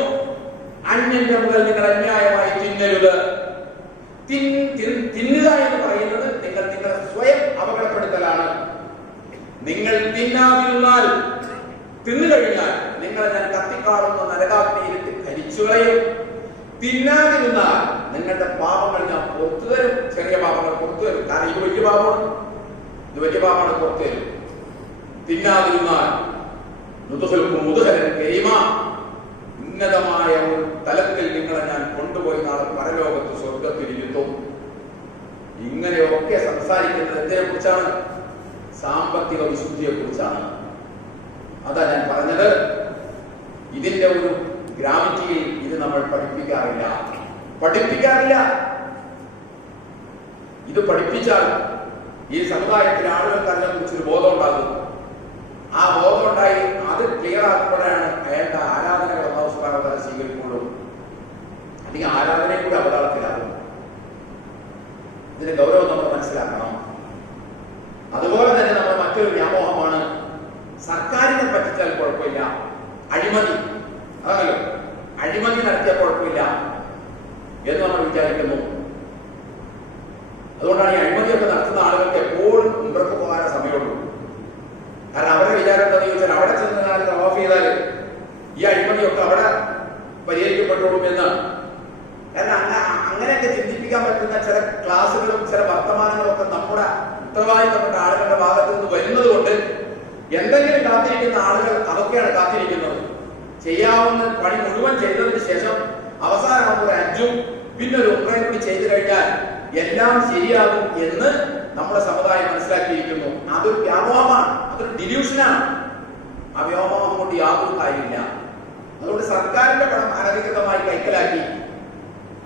അന്യന്റെ മുതൽ നിങ്ങൾ അന്യായമായി തിന്നരുത്. തിന്നുക എന്ന് പറയുന്നത് നിങ്ങൾ നിങ്ങളെ സ്വയം അപകടപ്പെടുത്തലാണ്. നിങ്ങൾ തിന്നാതിരുന്നാൽ, തിന്നു കഴിഞ്ഞാൽ നിങ്ങളെ ഞാൻ കത്തിക്കാളുന്ന നരകാഗ്നിയിലിട്ട് കരിച്ചുകളയും. തിന്നാതിരുന്നാൽ നിങ്ങളുടെ പാപങ്ങൾ ഞാൻ പുറത്തു തരും. ചെറിയ പാപങ്ങൾ പുറത്തു തരും. കാരണം ഇത് വലിയ പാപമാണ്, ഇത് വലിയ പാപമാണ്, പുറത്തു തരും. തിന്നാതിരുന്നാൽ ഉന്നതമായ ഒരു തലത്തിൽ നിങ്ങളെ ഞാൻ കൊണ്ടുപോയി നാളെ പരലോകത്ത് സ്വർഗത്തിൽ ഇരുത്തും. ഇങ്ങനെയൊക്കെ സംസാരിക്കുന്നത് എന്തിനെ കുറിച്ചാണ്? സാമ്പത്തിക വിശുദ്ധിയെ കുറിച്ചാണ്. അതാ ഞാൻ പറഞ്ഞത്, ഇതിന്റെ ഒരു ഗ്രാവിറ്റിയിൽ ഇത് നമ്മൾ പഠിപ്പിക്കാറില്ല. ഇത് പഠിപ്പിച്ചാൽ ഈ സമുദായത്തിലെ ആളുകൾക്ക് അതിനെ കുറിച്ചൊരു ബോധം ഉണ്ടാകും. ആ ബോധം ഉണ്ടായി അത് ക്ലിയർ ആക്കുമ്പോഴാണ് അയാളുടെ ആരാധനകൾ അല്ലാഹു സുബ്ഹാനഹു വ തആല സ്വീകരിക്കുള്ളൂ. അല്ലെങ്കിൽ ആരാധനയെ കൂടി അപകടത്തിലാകും. ഇതിന്റെ ഗൗരവം നമ്മൾ മനസ്സിലാക്കണം. അതുപോലെ തന്നെ നമ്മൾ മറ്റൊരു വ്യാമോഹമാണ് സർക്കാരിനെ പറ്റിച്ചാൽ കുഴപ്പമില്ല, അഴിമതി, അതാണല്ലോ, അഴിമതി നടത്തിയാൽ കുഴപ്പമില്ല എന്ന് നമ്മൾ വിചാരിക്കുന്നു. അതുകൊണ്ടാണ് ഈ അഴിമതിയൊക്കെ നടത്തുന്ന ആളുകൾക്ക് എപ്പോഴും മുമ്പർക്ക് പോകാൻ സമയമുള്ളൂ. കാരണം അവരുടെ വിചാരം എന്താണെന്ന് ചോദിച്ചാൽ അവിടെ ചെന്നാൽ ഓഫ് ചെയ്താൽ ഈ അഴിമതിയൊക്കെ അവിടെ പരിഹരിക്കപ്പെട്ടോളും എന്നാണ്. കാരണം അങ്ങനെയൊക്കെ ചിന്തിപ്പിക്കാൻ പറ്റുന്ന ചില ക്ലാസ്സുകളും ചില വർത്തമാനങ്ങളും ഒക്കെ നമ്മുടെ ഉത്തരവാദിത്തപ്പെട്ട ആളുകളുടെ ഭാഗത്തു നിന്ന് വരുന്നത് കൊണ്ട് എന്തെങ്കിലും കാത്തിരിക്കുന്ന ആളുകൾ അതൊക്കെയാണ് കാത്തിരിക്കുന്നത്. ചെയ്യാവുന്ന പണി മുഴുവൻ ചെയ്തതിന് ശേഷം അവസാനം ഒരു ഹജ്ജും പിന്നെ ഒരു ഉംറയും കൂടി ചെയ്തു കഴിഞ്ഞാൽ എല്ലാം ശരിയാകും എന്ന് നമ്മുടെ സമുദായം മനസ്സിലാക്കിയിരിക്കുന്നു. അതൊരു വ്യാമോഹമാണ്, അതൊരു ഡിലൂഷനാണ്. ആ വ്യാമോഹം കൊണ്ട് യാതൊരു കാര്യമില്ല. അതുകൊണ്ട് സർക്കാരിന്റെ പണം അനധികൃതമായി കൈക്കലാക്കി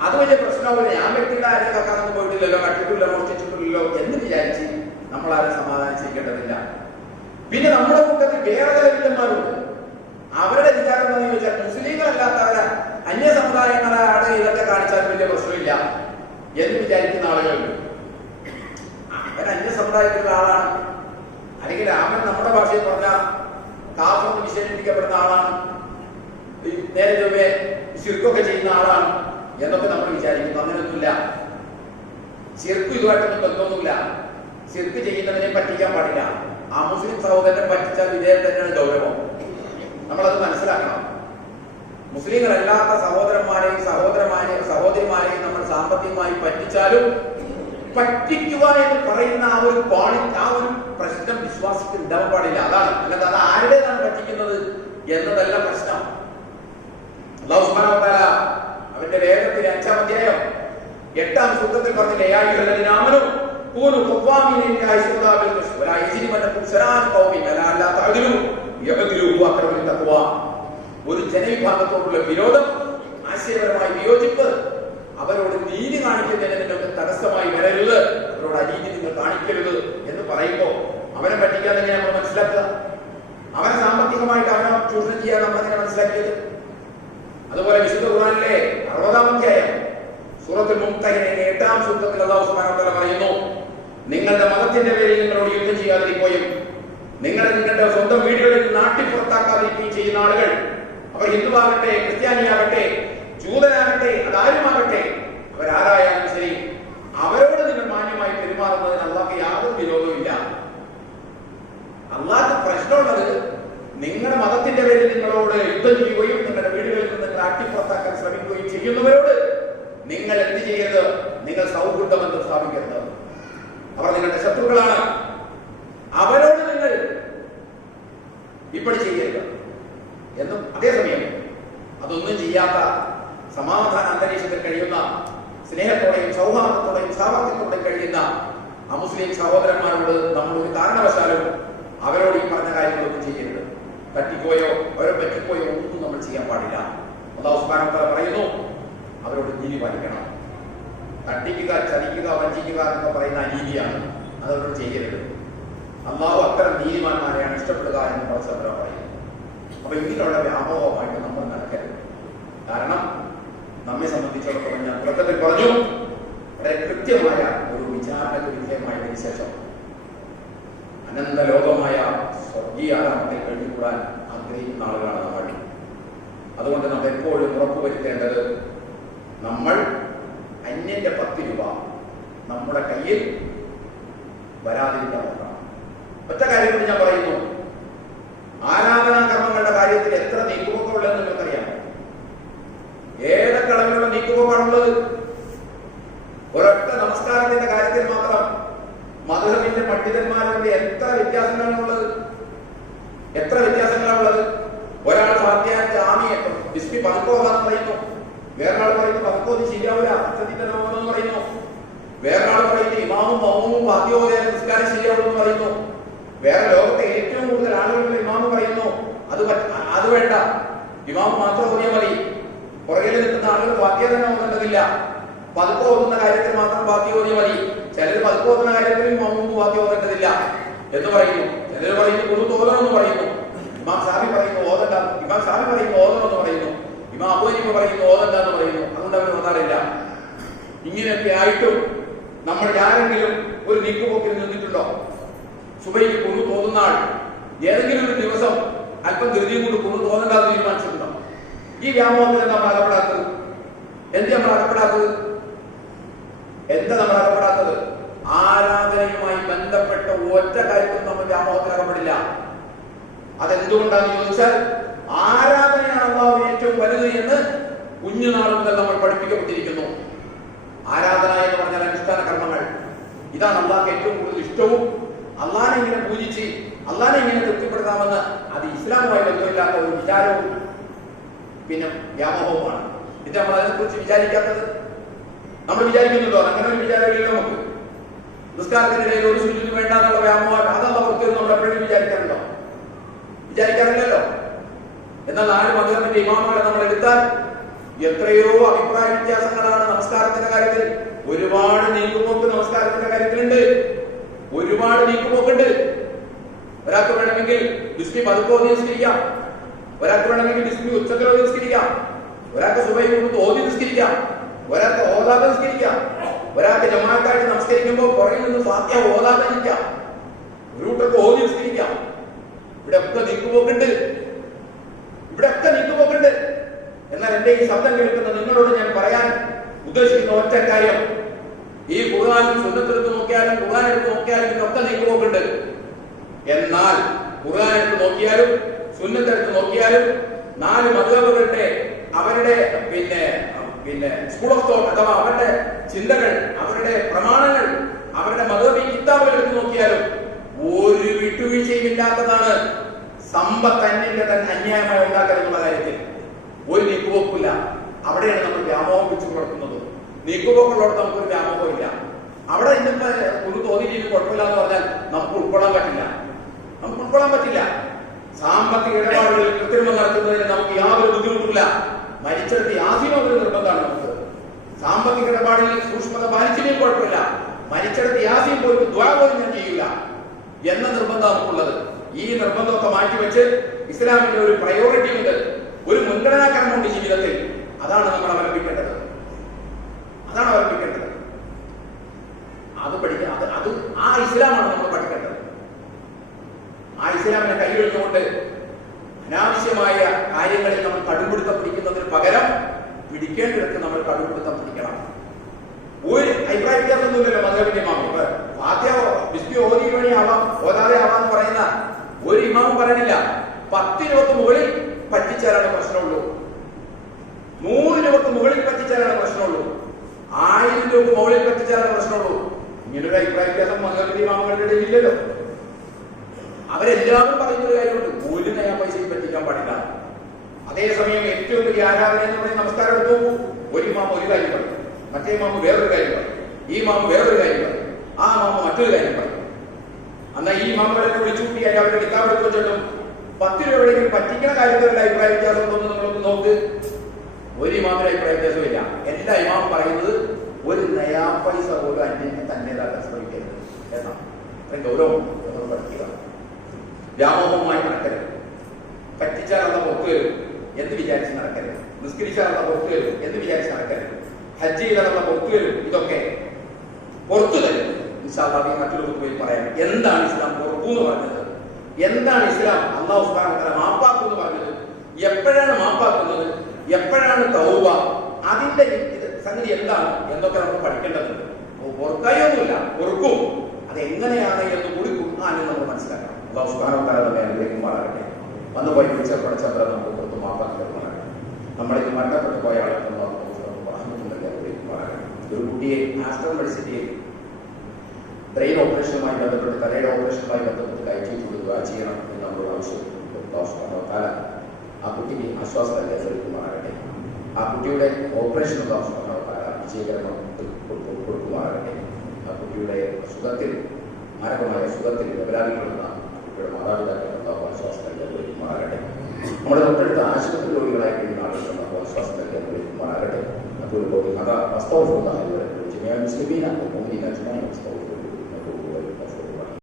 അത് വലിയ പ്രശ്നമാവില്ല. ഞാൻ വ്യക്തിയുടെ ആരെയും കക്കാനൊന്നും പോയിട്ടില്ലല്ലോ, കട്ടിട്ടില്ലോ, മോഷ്ടിച്ചിട്ടില്ലല്ലോ എന്ന് വിചാരിച്ച് നമ്മൾ ആരും സമാധാനിച്ചിരിക്കേണ്ടതില്ല. പിന്നെ നമ്മുടെ കൂട്ടത്തിൽ വേറെ ചില വില്ലന്മാരുണ്ട്. അവരുടെ വിചാരം എന്താണെന്ന് ചോദിച്ചാൽ മുസ്ലിങ്ങളല്ലാത്തവരെ അന്യ സമുദായങ്ങളാണ് ഇതൊക്കെ കാണിച്ചാൽ വലിയ പ്രശ്നമില്ല എന്ന് വിചാരിക്കുന്ന ആളുകളുണ്ട്. അവൻ അന്യ സമുദായത്തിലുള്ള ആളാണ്, അല്ലെങ്കിൽ അവൻ നമ്മുടെ ഭാഷയിൽ പറഞ്ഞ കാഫെന്ന് വിശേഷിപ്പിക്കപ്പെടുന്ന ആളാണ്, നേരെ ചൊവ്വേ ശിർക്കൊക്കെ ചെയ്യുന്ന ആളാണ് എന്നൊക്കെ നമ്മൾ വിചാരിക്കുന്നു. അങ്ങനെയൊന്നുമില്ല. ശിർക്ക് ഇതുമായിട്ടൊന്നും ബന്ധമൊന്നുമില്ല. ശിർക്ക് ചെയ്യുന്നതിനെ പറ്റിക്കാൻ പാടില്ല. ആ മുസ്ലിം സഹോദരനെ പറ്റിച്ചാൽ ഇദ്ദേഹം തന്നെയാണ് ഗൗരവം. നമ്മളത് മനസ്സിലാക്കണം. മുസ്ലിങ്ങളല്ലാത്ത സഹോദരന്മാരെയും സഹോദരിമാരെയും നമ്മൾ സാമ്പത്തികമായി പറ്റിച്ചാലും പറ്റിക്കുക എന്ന് പറയുന്ന ആ ഒരു ക്വാളിറ്റി, ആ ഒരു പ്രശ്നം വിശ്വാസിക്ക് ഉണ്ടാവാൻ പാടില്ല. അതാണ്, അല്ലാതെ അത് ആരുടേതാണ് പറ്റിക്കുന്നത് എന്നതല്ല പ്രശ്നം. അല്ലാഹു സുബ്ഹാനഹു വ തആല അവന്റെ വേദത്തിൽ 5-ാം അധ്യായം 8-ാം സൂക്തത്തിൽ പറഞ്ഞില്ലേ, യാ അയ്യുഹല്ലദീന ആമനൂ കൂനു ഖവ്വാമീന ലില്ലാഹി ശുഹദാ ബിൽ ഖിസ്ത് വലാ യജ്രിമന്നകും ശനാഅൻ ഖൗമിൻ അലാ അല്ലാ തഅദിലു യഅദിലു ഹുവ അഖ്റബു ലിത്തഖ്വ. ഒരു ജനവിഭാഗത്തോടുള്ള വിരോധം, ആശയപരമായ വിയോജിപ്പ്, അവരോട് നീതി കാണിക്കുന്നതിന് നിങ്ങൾക്ക് തടസ്സമായി വരരുത്, അവരോട് അനീതി നിങ്ങൾ കാണിക്കരുത് എന്ന് പറയുമ്പോൾ അവനെ പറ്റിക്കാൻ തന്നെ നമ്മൾ മനസ്സിലാക്കുക. അവനെ സാമ്പത്തികമായിട്ട് അവനെ ചൂഷണം ചെയ്യാൻ നമ്മൾ തന്നെ മനസ്സിലാക്കിയത്. അതുപോലെ വിശുദ്ധ ഖുർആനിലെ 60-ാം അധ്യായം സൂറത്തുൽ മുംതഹിനയിലെ 8-ാം സൂക്തത്തിൽ അല്ലാഹു സുബ്ഹാനഹു വ തആല പറയുന്നു, നിങ്ങളുടെ മതത്തിന്റെ പേരിൽ നിങ്ങളോട് യുദ്ധം ചെയ്യാതിരിക്കുകയും നിങ്ങളുടെ സ്വന്തം വീടുകളിൽ നാട്ടിൽ പുറത്താക്കാതിരിക്കുകയും ചെയ്യുന്ന ആളുകൾ, അവർ ഹിന്ദുവാകട്ടെ, ക്രിസ്ത്യാനിയാകട്ടെ, ജൂതനാകട്ടെ, അതാരുമാകട്ടെ, അവരാരായാലും ശരി, അവരോട് നിങ്ങൾ മാന്യമായി പെരുമാറുന്നതിന് അള്ളാഹ്ക്ക് യാതൊരു വിരോധവുമില്ല. അള്ളാഹ്ക്ക് പ്രശ്നമുള്ളത് നിങ്ങളുടെ മതത്തിന്റെ പേരിൽ നിങ്ങളോട് യുദ്ധം ചെയ്യുകയും നിങ്ങളുടെ വീടുകളിൽ നിന്ന് നിങ്ങൾ ആട്ടിപ്പുറത്താക്കാൻ ശ്രമിക്കുകയും ചെയ്യുന്നവരോട് നിങ്ങൾ എന്ത് ചെയ്യരുത്, നിങ്ങൾ സൗഹൃദബന്ധം സ്ഥാപിക്കരുത്. അവർ നിങ്ങളുടെ ശത്രുക്കളാണ്, അവരോട് നിങ്ങൾ ഇപ്പടി ചെയ്യരുത് എന്നും. അതേസമയം അതൊന്നും ചെയ്യാത്ത സമാധാന അന്തരീക്ഷത്തിൽ കഴിയുന്ന, സ്നേഹത്തോടെയും സൗഹാർദ്ദത്തോടെയും സാമർത്ഥ്യത്തോടെയും കഴിയുന്ന അമുസ്ലിം സഹോദരന്മാരോട് നമ്മൾ ഒരു കാരണവശാലും അവരോട് ഈ പറഞ്ഞ കാര്യങ്ങളൊന്നും ചെയ്യരുത്. തട്ടിപ്പോയോ അവരെ പറ്റിപ്പോയോ ഒന്നും നമ്മൾ ചെയ്യാൻ പാടില്ല. അല്ലാഹു സുബ്ഹാനഹു വ തആല പറയുന്നു, അവരോട് നീതി പാലിക്കണം. തട്ടിക്കുക, ചതിക്കുക, വഞ്ചിക്കുക എന്ന് പറയുന്ന അനീതിയാണ്, അതവരോട് ചെയ്യരുത്. അല്ലാഹു അത്തരം നീതിമാന്മാരെയാണ് ഇഷ്ടപ്പെടുക എന്ന് പരസ്പരം പറയുന്നു. അപ്പൊ ഇതിനുള്ള വ്യാപകമായിട്ട് നമ്മൾ നടക്കരുത്. കാരണം നമ്മെ സംബന്ധിച്ചിടത്തോളം ഞാൻ തുടക്കത്തിൽ പറഞ്ഞു, വളരെ കൃത്യമായ ഒരു വിചാരണയ്ക്ക് വിധേയമായതിനു ശേഷം അനന്ത ലോകമായ സ്വർഗീയ ആരാമത്തിൽ കഴിഞ്ഞുകൂടാൻ ആഗ്രഹിക്കുന്ന ആളുകളാണ് നമ്മൾ. അതുകൊണ്ട് നമ്മൾ എപ്പോഴും ഉറപ്പുവരുത്തേണ്ടത്, നമ്മൾ അന്യന്റെ 10 രൂപ നമ്മുടെ കയ്യിൽ വരാതിരിക്കാൻ നോക്കണം. ഒറ്റ കാര്യം കൂടി ഞാൻ പറയുന്നു, ആരാധനാ കർമ്മങ്ങളുടെ കാര്യത്തിൽ എത്ര നീക്കുപോക്കുള്ളതെന്ന് നിങ്ങൾക്കറിയാമോ? ഏതൊക്കെ അളവിലുള്ള നീക്കുപോക്കാണുള്ളത്? ഒരൊറ്റ നമസ്കാരത്തിന്റെ കാര്യത്തിൽ മാത്രം മദ്ഹബിന്റെ പണ്ഡിതന്മാരുടെ എത്ര വ്യത്യാസങ്ങളാണുള്ളത്? എത്ര വ്യത്യാസങ്ങളാണുള്ളത്? ഒരാൾ ബിസ്മി പതുക്കോന്ന് പറയുന്നു, വേറൊരാൾ പറയുന്നു പതുക്കോന്ന് ശരിയാവില്ല എന്ന് പറയുന്നു, വേറൊരാൾ പറയുന്നു ഇമാമും മൗമും വാദ്യോദയ നിസ്കാരം ശരിയാവുമെന്ന് പറയുന്നു, വേറെ ലോകത്തെ ഏറ്റവും കൂടുതൽ ആളുകളുടെ ഇമാമ് പറയുന്നു അത് വേണ്ട, ഇമാമ് മാത്രം ഓതിയാൽ മതി, പുറകിൽ നിൽക്കുന്ന ആളുകൾ വാദ്യ തന്നെ ഓതേണ്ടതില്ല, പതുക്കെ ഓതുന്ന കാര്യത്തിൽ മാത്രം വാദ്യ ഓതിയാൽ മതി, ചിലർ പതുക്കെ ഓതുന്ന കാര്യത്തിൽ ഇമാമും വാദ്യ ഓതേണ്ടതില്ല എന്ന് പറയുന്നു, ചിലർ പറയുന്നു കുറുത്ത് ഓതണമെന്ന് പറയുന്നു, ഇമാം ഷാഫി പറയുന്നു ഓതണ്ട, ഇമാം ഷാഫി പറയുന്നു ഓതണമെന്ന് പറയുന്നു, ഇമാം അബൂ ഹനീഫ പറയുന്നു ഓതണ്ട എന്ന് പറയുന്നു, അതുകൊണ്ട് അവർ ഓതാറില്ല. ഇങ്ങനെയൊക്കെ ആയിട്ടും നമ്മൾ ആരെങ്കിലും ഒരു നീക്കുപോക്കിൽ നിന്നിട്ടുണ്ടോ? സുബൈക്ക് കുന്നു തോന്നുന്ന ആൾ ഏതെങ്കിലും ഒരു ദിവസം അല്പം ധൃതിയും കൊണ്ട് കുന്നു തോന്നണ്ടാന്ന് തീരുമാനിച്ചിട്ടുണ്ടോ? ഈ വ്യാമോഹത്തിൽ നമ്മൾ അകപ്പെടാത്തത് എന്ത്? നമ്മൾ അകപ്പെടാത്തത് എന്താ? നമ്മൾ അകപ്പെടാത്തത് ആരാധനയുമായി ബന്ധപ്പെട്ട ഒറ്റ കാര്യത്തിൽ നമ്മൾ വ്യാമോഹത്തിൽ അകപ്പെടില്ല. അതെന്തുകൊണ്ടാണെന്ന് ചോദിച്ചാൽ ആരാധനയാണ് അല്ലാഹുവിന് ഏറ്റവും വലുത് എന്ന് കുഞ്ഞുനാൾ മുതൽ നമ്മൾ പഠിപ്പിക്കപ്പെട്ടിരിക്കുന്നു. ആരാധന എന്ന് പറഞ്ഞാൽ അനുഷ്ഠാന കർമ്മങ്ങൾ, ഇതാണ് അള്ളാഹ്ക്ക് ഏറ്റവും കൂടുതൽ ഇഷ്ടവും. അള്ളാഹിനെ ഇങ്ങനെ പൂജിച്ച് അള്ളാഹിനെ ഇങ്ങനെ തൃപ്തിപ്പെടുത്താമെന്ന് അത് ഇസ്ലാമുമായി ബന്ധമില്ലാത്ത ഒരു വിചാരവും പിന്നെ വ്യാമോഹവുമാണ്. ഇത് നമ്മൾ അതിനെക്കുറിച്ച് വിചാരിക്കാത്തത്. നമ്മൾ വിചാരിക്കുന്നുണ്ടോ? അങ്ങനെ ഒരു വിചാരമില്ല നമുക്ക്. നിസ്കാരത്തിനിടയിൽ ഒരു സുജൂദ് വേണ്ട എന്നുള്ള വ്യാമോഹം അതല്ല പുറത്തേക്ക് നമ്മൾ എപ്പോഴും വിചാരിക്കാറുണ്ടോ? വിചാരിക്കാറില്ലല്ലോ. എന്നാൽ നാല് മദ്ഹബിന്റെ ഇമാമുകളെ നമ്മൾ എടുത്താൽ എത്രയോ അഭിപ്രായ വ്യത്യാസങ്ങളാണ് നമസ്കാരത്തിന്റെ കാര്യത്തിൽ. ഒരുപാട് നീക്കുപോക്ക് നമസ്കാരത്തിന്റെ കാര്യത്തിലുണ്ട്, ഒരുപാട് നീക്കുപോക്കുണ്ട്. ഒരാൾക്ക് വേണമെങ്കിൽ ബിസ്മി പതുക്കെ ഓതി നിസ്കരിക്കാം, ഒരാൾക്ക് വേണമെങ്കിൽ ബിസ്മി ഉച്ചത്തിൽ ഓതി നിസ്കരിക്കാം, ഒരാൾക്ക് സുബഹി കൊണ്ട് ഓതി നിസ്കരിക്കാം, ഒരാൾക്ക് ഓതാതെ നിസ്കരിക്കാം, ഒരാൾക്ക് ജമാഅത്തായിട്ട് നമസ്കരിക്കുമ്പോൾ പുറകിൽ നിന്ന് ഫാത്തിഹ ഓതാതെ നിൽക്കാം, ഒരു കൂട്ടർക്ക് ഓതി നിസ്കരിക്കാം. ഇവിടെ ഒക്കെ നീക്കുപോക്കുണ്ട്, ഇവിടെ ഒക്കെ നീക്കുപോക്കുണ്ട്. എന്നാൽ എന്റെ ഈ ശബ്ദം കേൾക്കുന്ന നിങ്ങളോട് ഞാൻ പറയാൻ ഉദ്ദേശിക്കുന്ന ഒറ്റ കാര്യം, ഈ ഖുർആനും സുന്നത്തെടുത്ത് നോക്കിയാലും ഖുർആൻ എടുത്ത് നോക്കിയാലും ഇതൊക്കെ നീക്കുപോക്കുണ്ട്. എന്നാൽ ഖുർആൻ എടുത്ത് നോക്കിയാലും സുന്നത്തെടുത്ത് നോക്കിയാലും നാല് മദ്ഹബുകളുടെ അവരുടെ പിന്നെ സ്കൂൾ ഓഫ് തോട്ട് അഥവാ അവരുടെ ചിന്തകൾ, അവരുടെ പ്രമാണങ്ങൾ, അവരുടെ മതവി കിതാബുകൾ എടുത്ത് നോക്കിയാലും ഒരു വിട്ടുവീഴ്ചയും ഇല്ലാത്തതാണ് സമ്പത്ത് അന്യായമായി ഉണ്ടാക്കൽ എന്നുള്ള കാര്യത്തിൽ ഒരു നീക്കുപോക്കില്ല. അവിടെയാണ് നമ്മൾ വ്യാമോഹം വെച്ച് പുലർത്തുന്നത്. നീക്കുപോക്കുള്ളവർക്ക് നമുക്കൊരു വ്യാമോഹം ഇല്ല. അവിടെ ഇന്നിപ്പോ ഒരു തോന്നിയിട്ട് കുഴപ്പമില്ല എന്ന് പറഞ്ഞാൽ നമുക്ക് ഉൾക്കൊള്ളാൻ പറ്റില്ല. സാമ്പത്തിക ഇടപാടുകളിൽ കൃത്രിമം നടത്തുന്നതിന് നമുക്ക് യാതൊരു ബുദ്ധിമുട്ടില്ല. മരിച്ചെടുത്ത് യാസീനോ ഒരു നിർബന്ധമാണ് നമുക്ക്. സാമ്പത്തിക ഇടപാടിൽ സൂക്ഷ്മത പാലിച്ചില്ലെങ്കിൽ കുഴപ്പമില്ല. മരിച്ചെടുത്ത് യാസീൻ പോയിട്ട് ദ്വാ പോലും ഞാൻ ചെയ്യില്ല എന്ന നിർബന്ധം നമുക്കുള്ളത്. ഈ നിർബന്ധമൊക്കെ മാറ്റിവെച്ച് ഇസ്ലാമിന്റെ ഒരു പ്രയോറിറ്റി ഉണ്ട്, ഒരു മുൻഗണനാക്രമമുണ്ട് ജീവിതത്തിൽ. അതാണ് നമ്മൾ അവലംബിക്കേണ്ടത്. അത് പഠിക്കണം. അത് ആ ഇസ്ലാമാണ് നമ്മൾ പഠിക്കേണ്ടത്. ആ ഇസ്ലാമിനെ കൈവെച്ചുകൊണ്ട് അനാവശ്യമായ കാര്യങ്ങളിൽ നമ്മൾ കടുപിടുത്തം പിടിക്കുന്നതിന് പകരം പിടിക്കേണ്ടിടത്ത് നമ്മൾ കടുപിടുത്തം പിടിക്കണം. ഒരു അഭിപ്രായ വ്യത്യാസമൊന്നുമില്ലല്ലോ മദ്ഹബിന്റെ ഇമാം. ഫാത്തിഹ ബിസ്മി ഓതി വഴി ആവാം, ഓതാതെ ആവാന്ന് പറയുന്ന ഒരു ഇമാമും പറയണില്ല. 10 രൂപക്ക് മുകളിൽ പറ്റിച്ചാലാണ് പ്രശ്നമുള്ളൂ, 100 രൂപക്ക് മുകളിൽ പറ്റിച്ചാലാണ് പ്രശ്നമുള്ളൂ, 1000 രൂപക്ക് മുകളിൽ പറ്റിച്ചാലാണ് പ്രശ്നമുള്ളൂ. ഇങ്ങനൊരു അഭിപ്രായ വ്യത്യാസം മദ്ഹബിന്റെ ഇമാമുകളുടെ ഇടയിൽ ഇല്ലല്ലോ. അവരെല്ലാവരും പറയുന്ന ഒരു കാര്യമുണ്ട്, ഒരു നയാ പൈസയും പറ്റിക്കാൻ പാടില്ല. അതേസമയം ഏറ്റവും വലിയ ആരാധന എന്ന് പറയുന്ന നമസ്കാരം എടുത്തു നോക്കൂ. ഒരു ഇമാമ ഒരു കാര്യം പറയും, മറ്റേ മാമ വേറൊരു കാര്യം പറയും, ഈ മാമ വേറൊരു കാര്യം പറയും, ആ മാമ മറ്റൊരു കാര്യം പറയും. എന്നാൽ ഈ മാമകളെ വിളിച്ചുകൂട്ടി അവരുടെ കിതാബ് എടുത്തു വെച്ചിട്ടും 10 രൂപയെങ്കിലും പറ്റിക്കുന്ന കാര്യത്തിലുള്ള അഭിപ്രായ വ്യത്യാസം ഉണ്ടോന്ന് നമ്മളൊക്കെ നോക്ക്. ഒരു ഇമാമിന്റെ അഭിപ്രായ വ്യത്യാസമില്ല. എല്ലാ ഇമാമും പറയുന്നത് ഒരു നയാ പൈസ പോലും അന്യനെ തന്നേതാക്കാൻ ശ്രമിക്കരുത് എന്നാണ്. അത്രയും ഗൗരവം നമ്മൾ പഠിക്കുക. വ്യാമോഹമായി നടക്കരുത്. പറ്റിച്ചാൽ അല്ല പുറത്തു വരും എന്ന് വിചാരിച്ച് നടക്കരുത്. നിസ്കരിച്ചാൽ അല്ല പുറത്തു വരും എന്ന് വിചാരിച്ച് നടക്കരുത്. ഹജ്ജ് ചെയ്താലുള്ള പുറത്തു വരും, ഇതൊക്കെ പുറത്തു തരും. ഇൻഷാല്ലാഹ് മറ്റൊരു പോയി പറയാം. എന്താണ് ഇസ്ലാം പുറത്തു എന്ന് പറഞ്ഞത്? എന്താണ് ഇസ്ലാം അല്ലാഹു സുബ്ഹാനഹു വ തആല മാപ്പാക്കു എന്ന് പറഞ്ഞത്? എപ്പോഴാണ് മാപ്പാക്കുന്നത്? എപ്പോഴാണ് തൗബ? അതിന്റെ സംഗതി എന്താണ് എന്നൊക്കെ നമുക്ക് പഠിക്കേണ്ടതുണ്ട്. പൊറുക്കായൊന്നുമില്ല, പൊറുക്കും. അതെങ്ങനെയാണ് എന്ന് കൂടി ഖുർആനിൽ നമ്മൾ മനസ്സിലാക്കണം. അല്ലാഹു സുബ്ഹാനഹു വ തആല നമ്മെ അനുഗ്രഹിക്കുമാറാകട്ടെ. വന്നുപോയി വിളിച്ചപ്പോൾ നമുക്ക് പുറത്ത് മാപ്പാക്കി തരുമാറാകട്ടെ. നമ്മളിത് മരണപ്പെട്ടു പോയ ആളെ ഒരു കുട്ടിയെ ആസ്റ്റർ മെഡിസിറ്റിയിൽ ബ്രെയിൻ ഓപ്പറേഷനുമായി ബന്ധപ്പെട്ട് തലയുടെ ഓപ്പറേഷനുമായി ബന്ധപ്പെട്ട് കയറ്റി കൊടുക്കുക ചെയ്യണം എന്ന് നമ്മൾ ആവശ്യപ്പെട്ടു. ആ കുട്ടിക്ക് ആശ്വാസം നൽകുമാറാകട്ടെ. ആ കുട്ടിയുടെ ഓപ്പറേഷൻ വിജയകരണം കൊടുക്കുമാറാകട്ടെ. ആ കുട്ടിയുടെ സുഖത്തിൽ, മാരകമായ സുഖത്തിൽ ലബലാദികളുള്ള കുട്ടിയുടെ മാതാപിതാക്കൾ ആശ്വാസം നൽകുമാറാകട്ടെ. നമ്മുടെ തൊട്ടടുത്ത ആശുപത്രി രോഗികളായി കഴിയുന്ന ആളുകൾ ആശ്വാസം നൽകുമാറാകട്ടെ. هذا أستغفر الله لي ولكم جميع المسلمين والمؤمنين أجمعين. أستغفر الله.